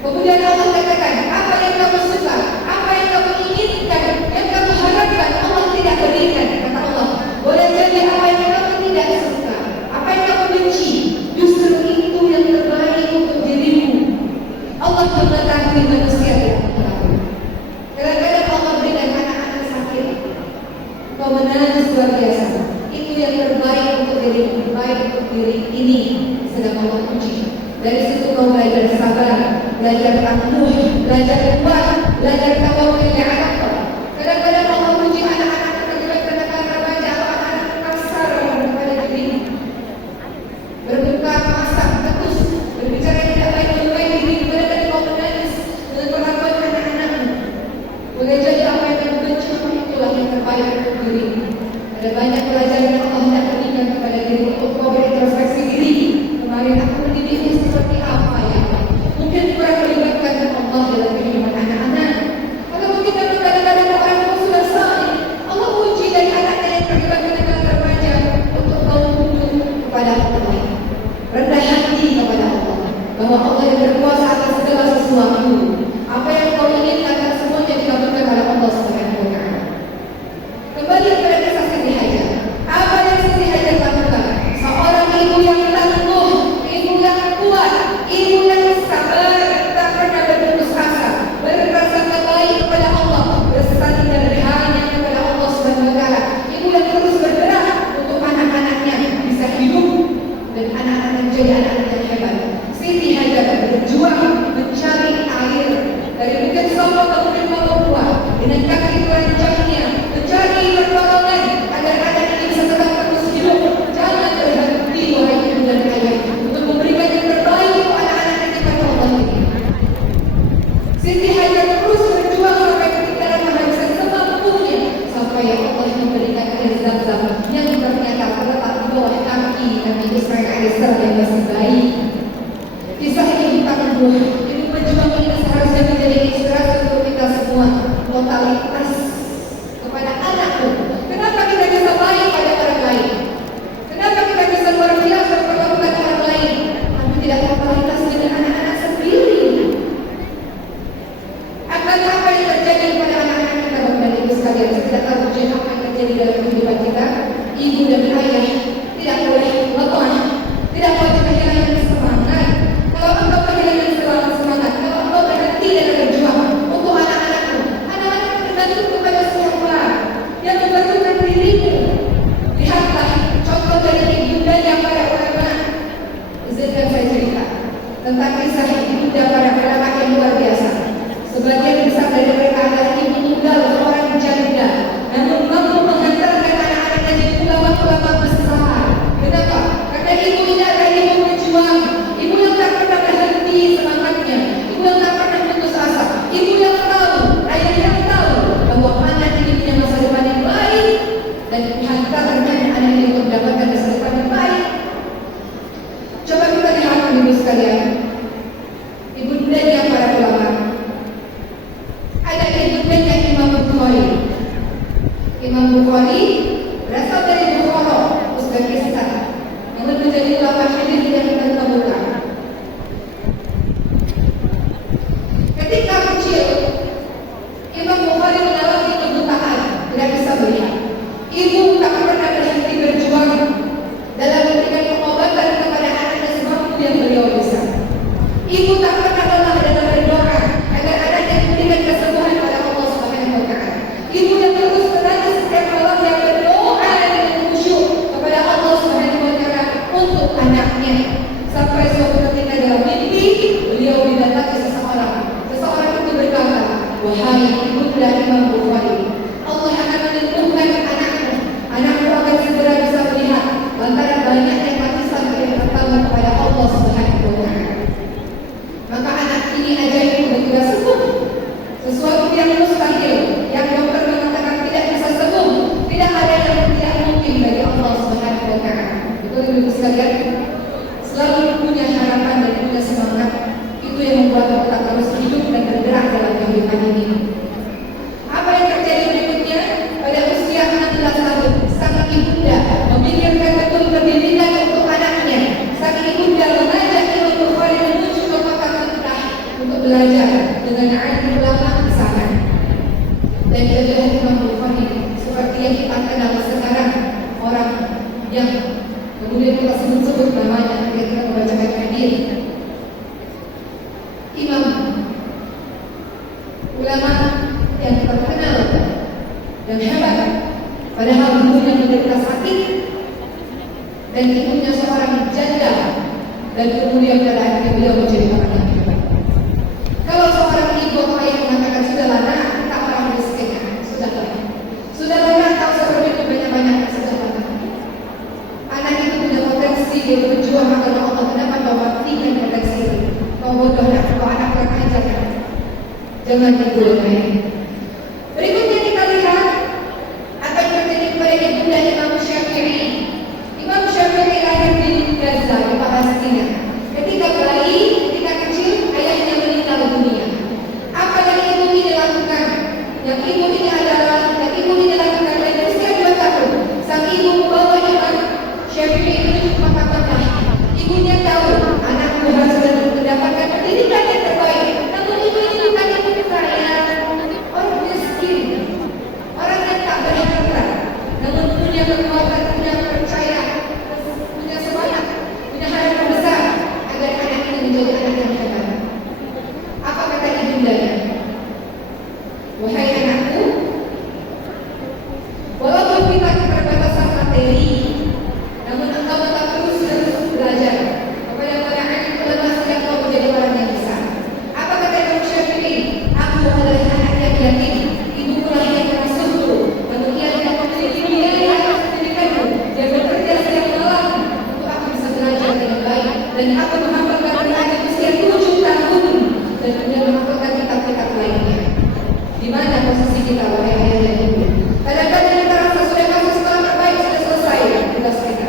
Kemudian Allah katakan, apa yang kamu suka, apa yang kamu inginkan, yang kamu harapkan, Allah tidak berikan. Kata Allah, boleh jadi apa yang kamu tidak suka, apa yang kamu benci, justru itu yang terbaik untuk dirimu. Allah mengetahui manusia tidak mengetahui. Kadang-kadang Allah berikan anak-anak sakit, kau menangis luar biasa. Itu yang terbaik untuk dirimu, terbaik untuk diri ini sedang Allah uji. Dari situ kau belajar sabar, belajar tangguh, belajar kuat, belajar tawakal ala Allah. Kadang-kadang Allah uji anak-anak anak remaja atau anak-anak kasar kepada dirimu. Berbuka masak, ketus, berbicara tidak baik melukai diri, kadang-kadang kau menangis dengan perlakuan anak-anakmu. Boleh jadi apa yang kamu benci itulah yang terbaik untuk dirimu. Ada banyak pelajaran yang Allah hendak berikan kepada dirimu untuk kau berintrospeksi diri. Kemarin aku mendidiknya seperti apa ya? Mungkin kurang melibatkan Allah dalam kehidupan anak-anak. Atau mungkin dalam kadang-kadang orang tua sudah saleh, Allah uji dari anaknya yang terlibat dengan remaja untuk kau tunduk kepada Allah, rendah hati kepada Allah, bahwa Allah yang berkuasa atas segala sesuatu. Apa yang kau inginkan dan semuanya dikabulkan oleh Allah Subhanahu wa Ta'ala. Kembali kepada kisah Siti Hajar. Apa yang Siti Hajar lakukan? Seorang ibu yang tangguh, ibu yang kuat, ibu yang sabar, tak pernah berputus asa, berprasangka baik kepada Allah, bersandar hanya kepada Allah Subhanahu wa Ta'ala. Ibu yang terus bergerak untuk anak-anaknya bisa hidup dan anak-anak menjadi anak-anak yang hebat. Siti Hajar berjuang mencari air dari Bukit Safa ke Bukit Papua dengan kaki telanjangnya, mencari pertolongan agar anak ini bisa tetap terus hidup. Jangan berhenti wahai ibu dan ayah untuk memberikan yang terbaik untuk anak-anak yang kepada Allah ini. Siti Hajar terus berjuang sampai ketika menghabiskan semampunya sampai Allah memberikan air Zam-Zam yang ternyata terletak di bawah kaki Nabi Ismail alaihissalam yang masih bayi. Kisah ini tangguh. Ibu berjuang ini seharusnya menjadi inspirasi untuk kita semua. Totalitas kepada anakku. Kenapa kita bisa baik pada orang lain? Kenapa kita bisa luar biasa memperlakukan orang lain, tapi tidak totalitas dengan anak-anak sendiri? Apakah apa yang terjadi pada anak-anak kita, Bapak Ibu sekalian? Saya tidak tahu ujian apa yang terjadi dalam kehidupan kita. Ibu dan ayah tidak boleh lemah, tidak boleh kehilangan semangat. Kalau engkau kehilangan semangat, kalau engkau berhenti dalam berjuang untuk anak-anakmu, anak-anak tergantung kepada siapa yang membantukan dirimu. Lihatlah contoh dari ibunda yang para ulama. Izinkan saya cerita tentang kisah ibunda para ulama yang luar biasa. Sebagian besar dari mereka adalah ibu tunggal, seorang janda, namun mampu menghantarkan anak-anaknya di ulama-ulama besar. Kenapa? Karena ibu ini adalah ibu berjuang, ibu yang tak pernah berhenti semangatnya, ibu yang tak pernah putus asa, ibu yang tahu, ayah yang tahu bahwa anak ini punya masa depan yang baik dan hantarkan anak ini untuk mendapatkan masa depan yang baik. Coba kita lihat ibu sekalian, ibundanya para ulama. Ada ibundanya Imam Bukhari. Imam Bukhari berasal dari Bukhara, Uzbekistan, namun menjadi ulama hadis yang terkemuka. Ketika kecil, Imam Bukhari mengalami kebutaan, tidak bisa melihat. Ibu tak pernah berhenti berjuang dalam memberikan pengobatan kepada anaknya semampu yang beliau bisa. Ibu tak pernah lelah dalam berdoa agar anaknya diberikan kesembuhan pada Allah Subhanahu wa Ta'ala. Ibu yang terus menangis setiap malam yang berdoa dengan khusyuk kepada Allah Subhanahu wa Ta'ala untuk anaknya. Sampai suatu ketika dalam mimpi beliau didatangi seseorang. Seseorang itu berkata, wahai ibunda Imam Bukhari, Allah akan menyembuhkan anakmu. Anakmu akan segera bisa melihat lantaran banyaknya baptisan yang pertama kepada Allah Subhanahu wa Ta'ala. Maka anak ini ajaib tiba-tiba sembuh. Sesuatu yang mustahil, yang dokter mengatakan tidak bisa sembuh, tidak ada yang tidak mungkin bagi Allah Subhanahu wa Ta'ala. Betul ibu sekalian? Selalu punya harapan dan punya semangat. Itu yang membuat kita terus hidup dan bergerak dalam kehidupan ini. Apa yang terjadi berikutnya? Pada usia 16 tahun, sang ibunda memikirkan betul pendidikan untuk anaknya. Sang ibunda mengajak Imam Bukhari menuju ke kota Mekah untuk belajar dengan alim ulama di sana. Dan dia adalah Imam Bukhari seperti yang kita kenal sekarang, orang yang kemudian kita sebut-sebut namanya ketika kita membacakan hadis. Imam ulama yang terkenal dan hebat, padahal ibunya menderita sakit dan ibunya seorang janda, dan kemudian pada akhirnya beliau menjadi orang yang hebat. Kalau seorang ibu atau ayah mengatakan sudahlah nak, kita orang miskin, sudahlah nak, tak usah berduit banyak-banyak, sudahlah nak. Anak itu punya potensi, dia berjuang agar Allah. Kenapa kau matikan potensi itu? Kau bodoh nak, kau anak kurang ajar kan? Jangan digulai. Berikutnya kita lihat apa yang terjadi kepada ibunda Imam Syafi'i. Imam Syafi'i lahir di Gaza, di Palestina. Ketika bayi, ketika kecil, ayahnya meninggal dunia. Apa yang ibu ini lakukan? Yang ibu ini lakukan dari usia 2 tahun. Sang ibu membawa Imam Syafi'i menuju ke makam Mekah. Ibunya tahu anakku harus mendapatkan pendidikan yang terbaik. Namun ibu ini bukan ibu kaya, orang miskin, orang yang tak berharga, namun punya kekuatan, punya percaya, punya semangat, punya harapan besar agar anak ini menjadi anak yang hebat. Apa kata ibundanya? Wahai anakku, walaupun kita keterbatasan materi, namun engkau tetap terus belajar kepada para alim ulama sehingga kau menjadi orang yang besar. Apa kata Imam Syafi'i? Aku adalah anak yang yatim, ibuku lah yang mengasuhku, namun ia tidak memiliki biaya atas pendidikanku. Dia bekerja siang malam untuk aku bisa belajar dengan baik, dan aku menghafalkan Quran di usia 7 tahun dan kemudian menghafalkan kitab-kitab lainnya. Di mana posisi kita, wahai ayah dan ibu? Kadang-kadang kita rasa sudah masuk sekolah terbaik, sudah selesai tugas kita.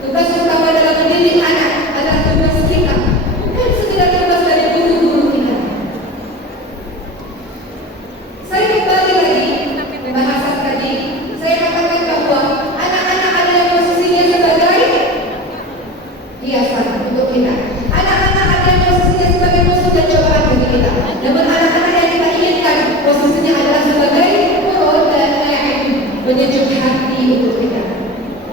Tugas utama dalam mendidik anak adalah tugas kita, bukan sekedar tugas dari guru-guru kita. Saya kembali lagi pembahasan tadi. Saya katakan bahwa anak-anak adalah posisinya sebagai hiasan untuk kita. Anak-anak adalah posisinya sebagai musuh dan cobaan bagi kita. Namun anak-anak yang kita inginkan posisinya adalah sebagai penyejuk hati untuk kita.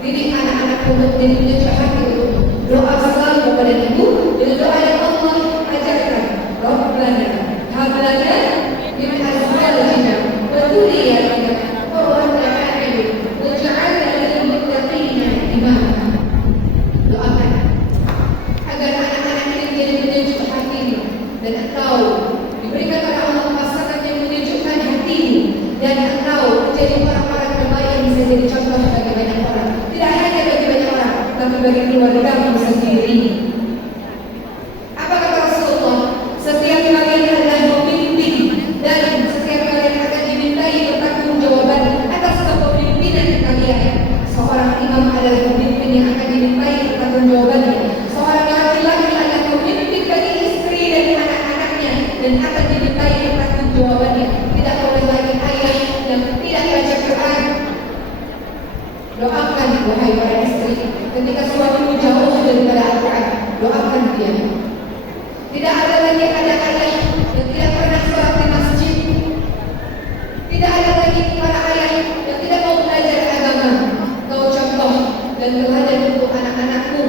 Didik anak-anak untuk menjadi penyejuk hati untuk doa selalu kepada ibu dan doa yang Allah ajarkan. Rabbana hab lana min azwajina wa dhurriyyatina qurrata a'yun waj'alna lil muttaqina imama. Doakan agar anak-anak ini menjadi penyejuk hati dan engkau diberikan oleh Allah pasangan yang menyejukkan hatimu, dan engkau menjadi orang-orang terbaik yang bisa jadi contoh bagi banyak orang. Tidak hanya bagi banyak orang, tapi bagi keluargamu sendiri. Apa kata Rasulullah? Setiap kalian adalah pemimpin, dan setiap kalian akan dimintai pertanggungjawaban atas kepemimpinan kalian. Seorang imam adalah pemimpin yang akan dimintai pertanggungjawabannya. Seorang laki-laki adalah pemimpin bagi istri dan anak-anaknya, dan akan dimintai pertanggungjawabannya. Tidak boleh lagi ayah yang tidak baca Quran. Doakan wahai para istri, ketika suamimu jauh daripada Al-Quran, doakan dia. Tidak ada lagi ayah yang tidak pernah sholat di masjid. Tidak ada lagi para ayah yang tidak mau belajar agama. Kau contoh dan teladan untuk anak-anakmu.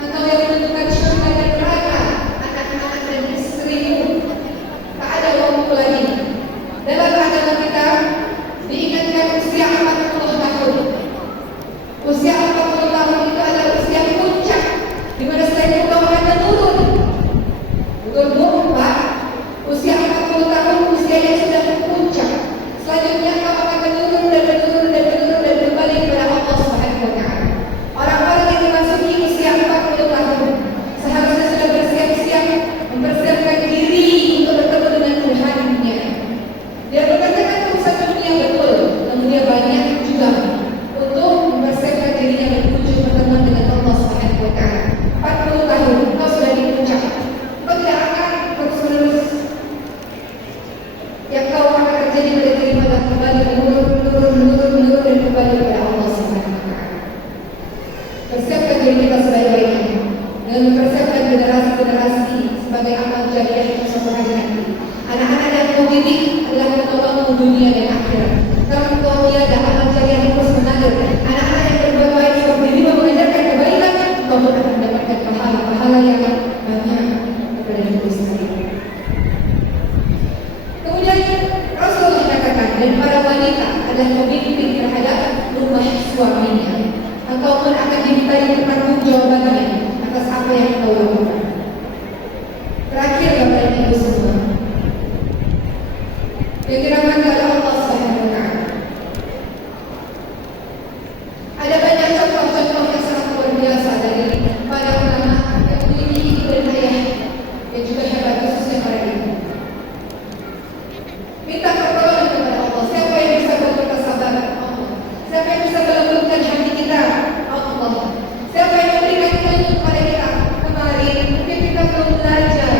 Engkau yang menentukan surga dan neraka anak-anak dan istrimu. Tak ada waktu lagi. Dalam agama kita diingatkan usia 40 tahun. Usia 40 tahun itu adalah usia puncak, di mana setelah itu kau akan menurun. Betul bu, Pak? Usia 40 tahun usia yang sudah puncak. Selanjutnya kau akan menurun dan kembali kepada Allah Subhanahu wa Ta'ala. Orang-orang yang memasuki usia 40 tahun seharusnya sudah bersiap-siap mempersiapkan diri untuk bertemu dengan Tuhannya. Dia mengerjakan urusan dunia betul, namun dia banyak juga untuk mempersiapkan dirinya menuju pertemuan dengan Allah Subhanahu wa Ta'ala. 40 tahun kau sudah di puncak. Kau tidak akan terus-menerus. Yang kau akan terjadi pada dirimu adalah kembali menurun dan kembali kepada Allah Subhanahu wa Ta'ala. Persiapkan diri kita sebaik-baiknya dengan mempersiapkan generasi-generasi sebagai amal jariah jariah suatu hari nanti. Anak-anak yang kau didik adalah penolongmu dunia dan akhirat. Karena engkau tiada amal jariah yang terus mengalir. Anak-anak yang berbuat baik seperti dirimu mengajarkan kebaikan, engkau pun akan mendapatkan pahala-pahala yang banyak kepada diri sendiri. Kemudian Rasulullah katakan, dan para wanita adalah pemimpin terhadap rumah suaminya. Engkau pun akan dimintai pertanggungjawabannya atas apa yang kau lakukan. Terakhir Bapak dan Ibu semua, yang dirahmati oleh Allah Subhanahu wa Ta'ala, ada banyak contoh-contoh yang sangat luar biasa dari para ulama yang memiliki ibu dan ayah yang juga hebat, khususnya para ibu. Minta pertolongan kepada Allah. Siapa yang bisa membuat kesabaran? Allah. Siapa yang bisa melembutkan hati kita? Allah. Siapa yang memberikan petunjuk kepada kita? Kemarin mungkin kita belum belajar.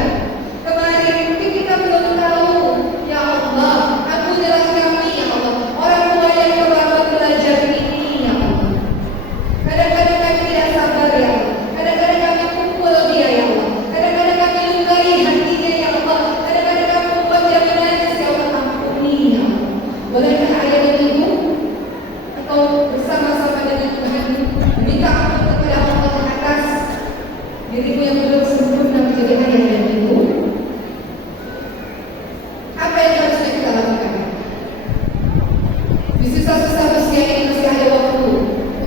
Kemarin mungkin kita belum tahu. Ya Allah, ampunilah kami ya Allah. Orang tua yang terlambat belajar ini ya Allah. Kadang-kadang kami tidak sabar ya Allah. Kadang-kadang kami pukul dia ya Allah. Kadang-kadang kami lukai hatinya ya Allah. Kadang-kadang kami membuat dia menangis ya Allah. Ampuni ya Allah. Bolehkah ayah dan ibu atau bersama-sama dengan Tuhan minta ampun kepada Allah atas dirimu yang belum sempurna menjadi ayah dan ibu? Apa yang harusnya kita lakukan? Di sisa-sisa usia ini masih ada waktu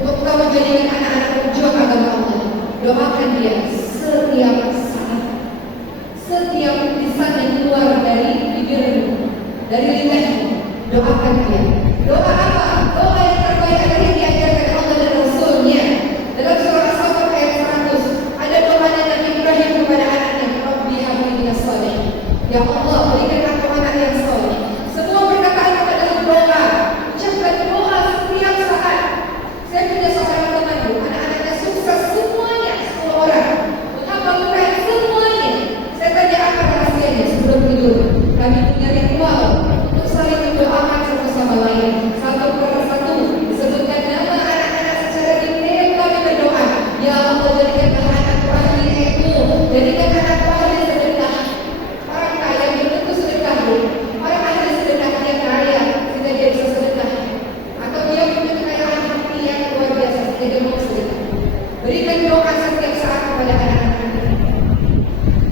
untuk kita menjadikan anak-anak berjuang agama Allah. Doakan dia setiap saat, setiap lisan yang keluar dari bibirmu, dari lidahmu. Doakan dia. Doa apa? Doa yang terbaik adalah yang diajarkan Allah dan Rasulnya. Dalam surah As-Saffat ayat 100 ada doanya Nabi Ibrahim kepada anaknya, Rabbi habli minas sholihin. Ya Allah, berikan aku anak yang saleh. Semua perkataan itu adalah doa. Ucapkan doa setiap saat. Saya punya seorang temanku, anak-anaknya sukses semuanya, 10 orang. Menghafal Quran semuanya. Saya tanya apa rahasianya sebelum tidur. Kami punya ritual untuk saling mendoakan satu sama lain. Satu per satu disebutkan nama anak-anak secara detail. Kami berdoa, ya Allah, jadikanlah anakku ahli ilmu, jadikan anakku ahli sedekah. Orang kaya belum tentu sedekah, orang ahli sedekah dia kaya sehingga dia bisa sedekah, atau dia punya kekayaan hati yang luar biasa sehingga dia mau sedekah. Berikan doa setiap saat kepada anak-anak kita.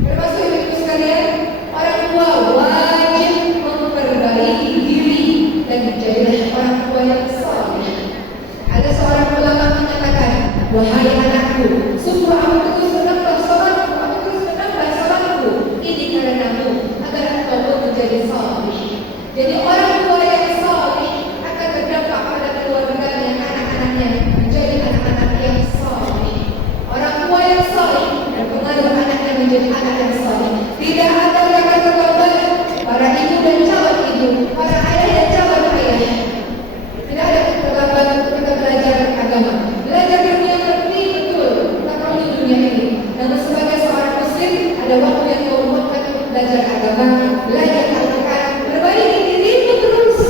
Termasuk ibu sekalian, orang tua wajib memperbaiki diri dan menjadilah orang tua yang saleh. Ada seorang ulama mengatakan, wahai anakku, sungguh aku terus menambah salatku, aku terus menambah salatku. Ini karenamu, agar engkau pun menjadi saleh. Jadi orang tua yang saleh akan berdampak pada keluarganya, anak-anaknya menjadi anak-anak yang saleh. Orang tua yang saleh berpengaruh anaknya menjadi anak yang saleh. Tidak ada kata terlambat para ibu dan calon ibu, para ayah dan calon ayah. Tidak ada terlambat untuk kita belajar agama. Belajar dunia penting betul, kita perlu dunia ini. Namun sebagai seorang muslim, ada waktu yang kau luangkan untuk belajar agama, belajar Al-Quran, perbaiki dirimu terus.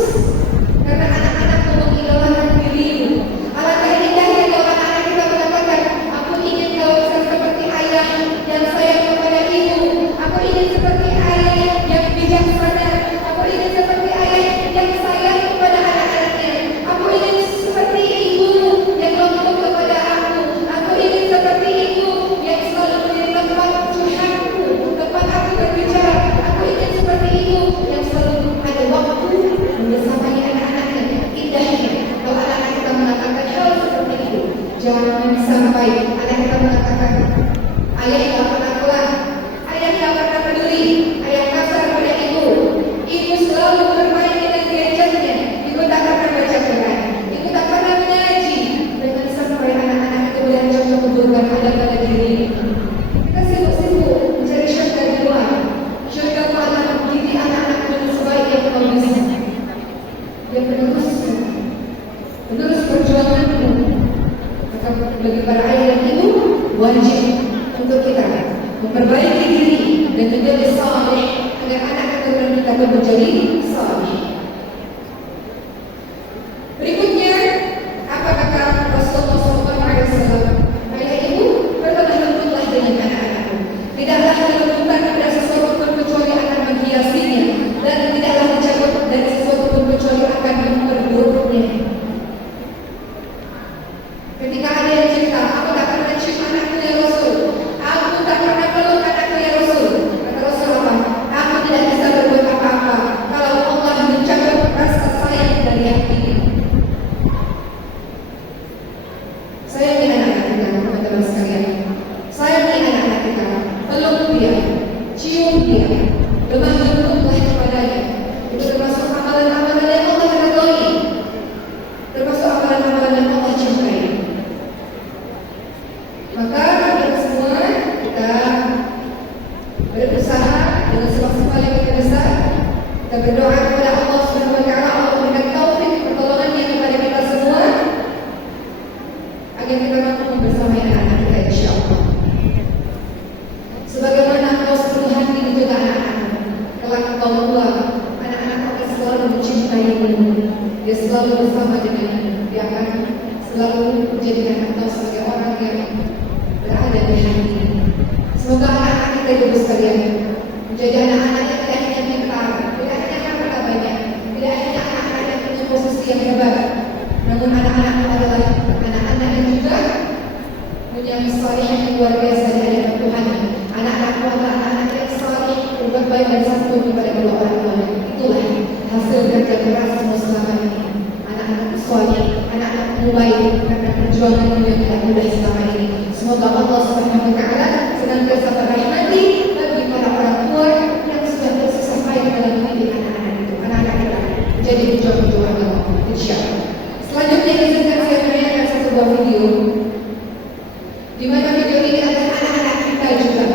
Karena anak-anakmu mengidolakan dirimu. Alangkah indahnya kalau anak-anak kita mengatakan, aku ingin kau bisa seperti ayah yang sayang kepada ibu. Aku ingin seperti ayah yang bijaksana. Aku ingin seperti ayah yang sayang kepada anak-anaknya. Aku ingin seperti ibu yang lembut kepada aku. Aku ingin seperti ibu yang selalu menjadi tempat curhatku, tempat aku berbicara. Aku ingin seperti ibu dia, lemah lembutlah kepadanya. Itu termasuk amalan-amalan yang Allah ridhoi, termasuk amalan-amalan yang Allah cintai. Maka kita semua kita berusaha dengan semaksimal yang kita bisa. Kita berdoa kepada Allah Subhanahu wa taala, Allah memberikan taufik pertolongannya kepada kita semua agar kita mampu membersamai anak-anak kita insyaallah. Sebagaimana engkau sepenuh hati menjaga anak-anak, kelak engkau tua, anak-anak akan selalu mencintaimu. Dia selalu bersama denganmu. Dia akan selalu menjadikan engkau sebagai orang yang berada di hati. Semoga anak-anak kita ibu sekalian menjadi anak-anak yang tidak hanya pintar, tidak hanya harta banyak, tidak hanya anak-anak yang punya posisi yang hebat, namun anak-anak adalah anak-anak yang juga punya kesalahan yang luar biasa di hadapan Tuhan. Anak-anakku adalah anak-anak yang saleh, berbuat baik dan santun kepada kedua orang tuanya. Itulah hasil kerja keras semua selama ini. Anak-anak saleh, anak-anak baik karena perjuangan yang tidak mudah selama ini. Semoga Allah Subhanahu wa taala senantiasa merahmati bagi para orang tua yang sudah bersusah payah dalam mendidik anak-anak itu. Anak-anak kita menjadi pejuang-pejuang Allah. Insyaallah. Selanjutnya izinkan saya menayangkan satu buah video di mana video ini adalah anak-anak kita juga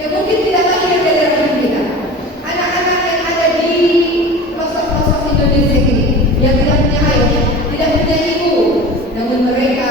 yang mungkin tidak lahir dari rahim kita, anak-anak yang ada di pelosok-pelosok Indonesia ini yang tidak punya ayah, tidak punya ibu, namun mereka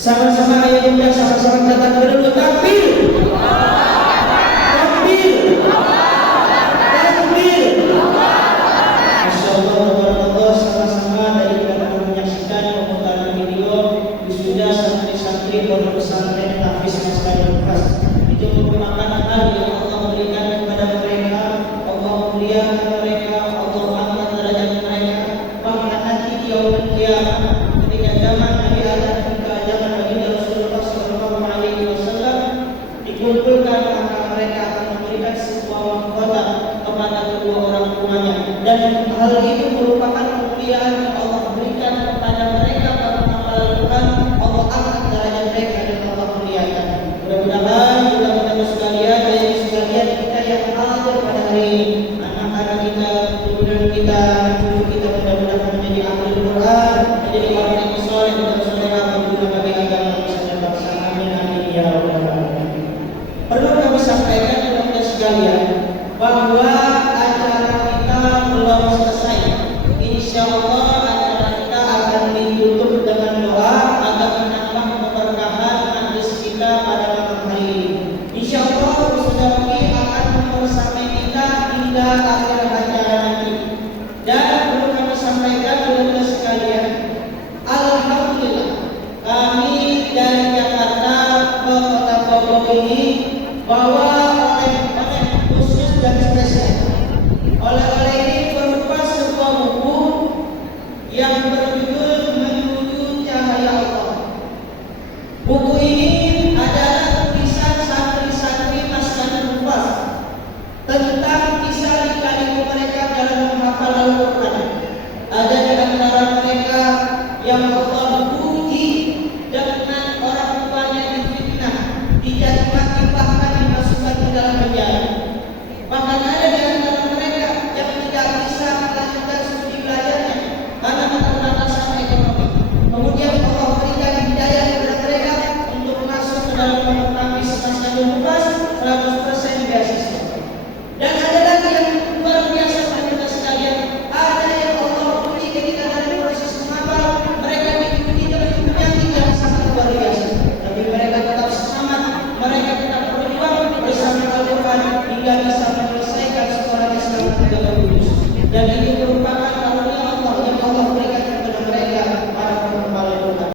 Sama-sama ayo undang, sama-sama catat dulu. Takbir. Takbir. Takbir. Masya Allah, tabarakallah, sama-sama dari kita akan menyaksikan pemutaran video wisuda santri-santri pondok pesantren Tahfiz Maskani Lukas. Itu merupakan hal yang Allah berikan kepada mereka. Allah muliakan mereka, Allah angkat derajat mereka. Bahkan nanti di yaumul qiyamah, ketika zaman Nabi Adam hingga zaman Nabi Rasulullah Sallallahu Alaihi Wasallam dikumpulkan, maka mereka akan memberikan sebuah mahkota kepada kedua orang tuanya, dan hal itu merupakan kemuliaan yang Allah berikan kepada mereka para hamba Tuhan. Allah angkat derajat mereka dan Allah muliakan. Mudah-mudahan saudara-saudara sekalian, ayah sekalian, kita yang hadir pada hari ini, anak-anak kita, keturunan kita, cucu kita, mudah-mudahan menjadi ahli Quran, menjadi orang yang soleh dan saudara berguna bagi agama dan bangsa. Amin amin ya rabbal alamin. Perlu kami sampaikan kepada sekalian bahwa acara kita belum selesai. Insya Allah acara kita akan ditutup dengan doa agar menambah keberkahan majlis kita pada malam hari ini. Insya Allah Ustaz akan membersamai kita hingga akhir acara nanti. Dan perlu kami sampaikan kepada sekalian, alhamdulillah kami dari Jakarta ke Kota Bogor ini bahwa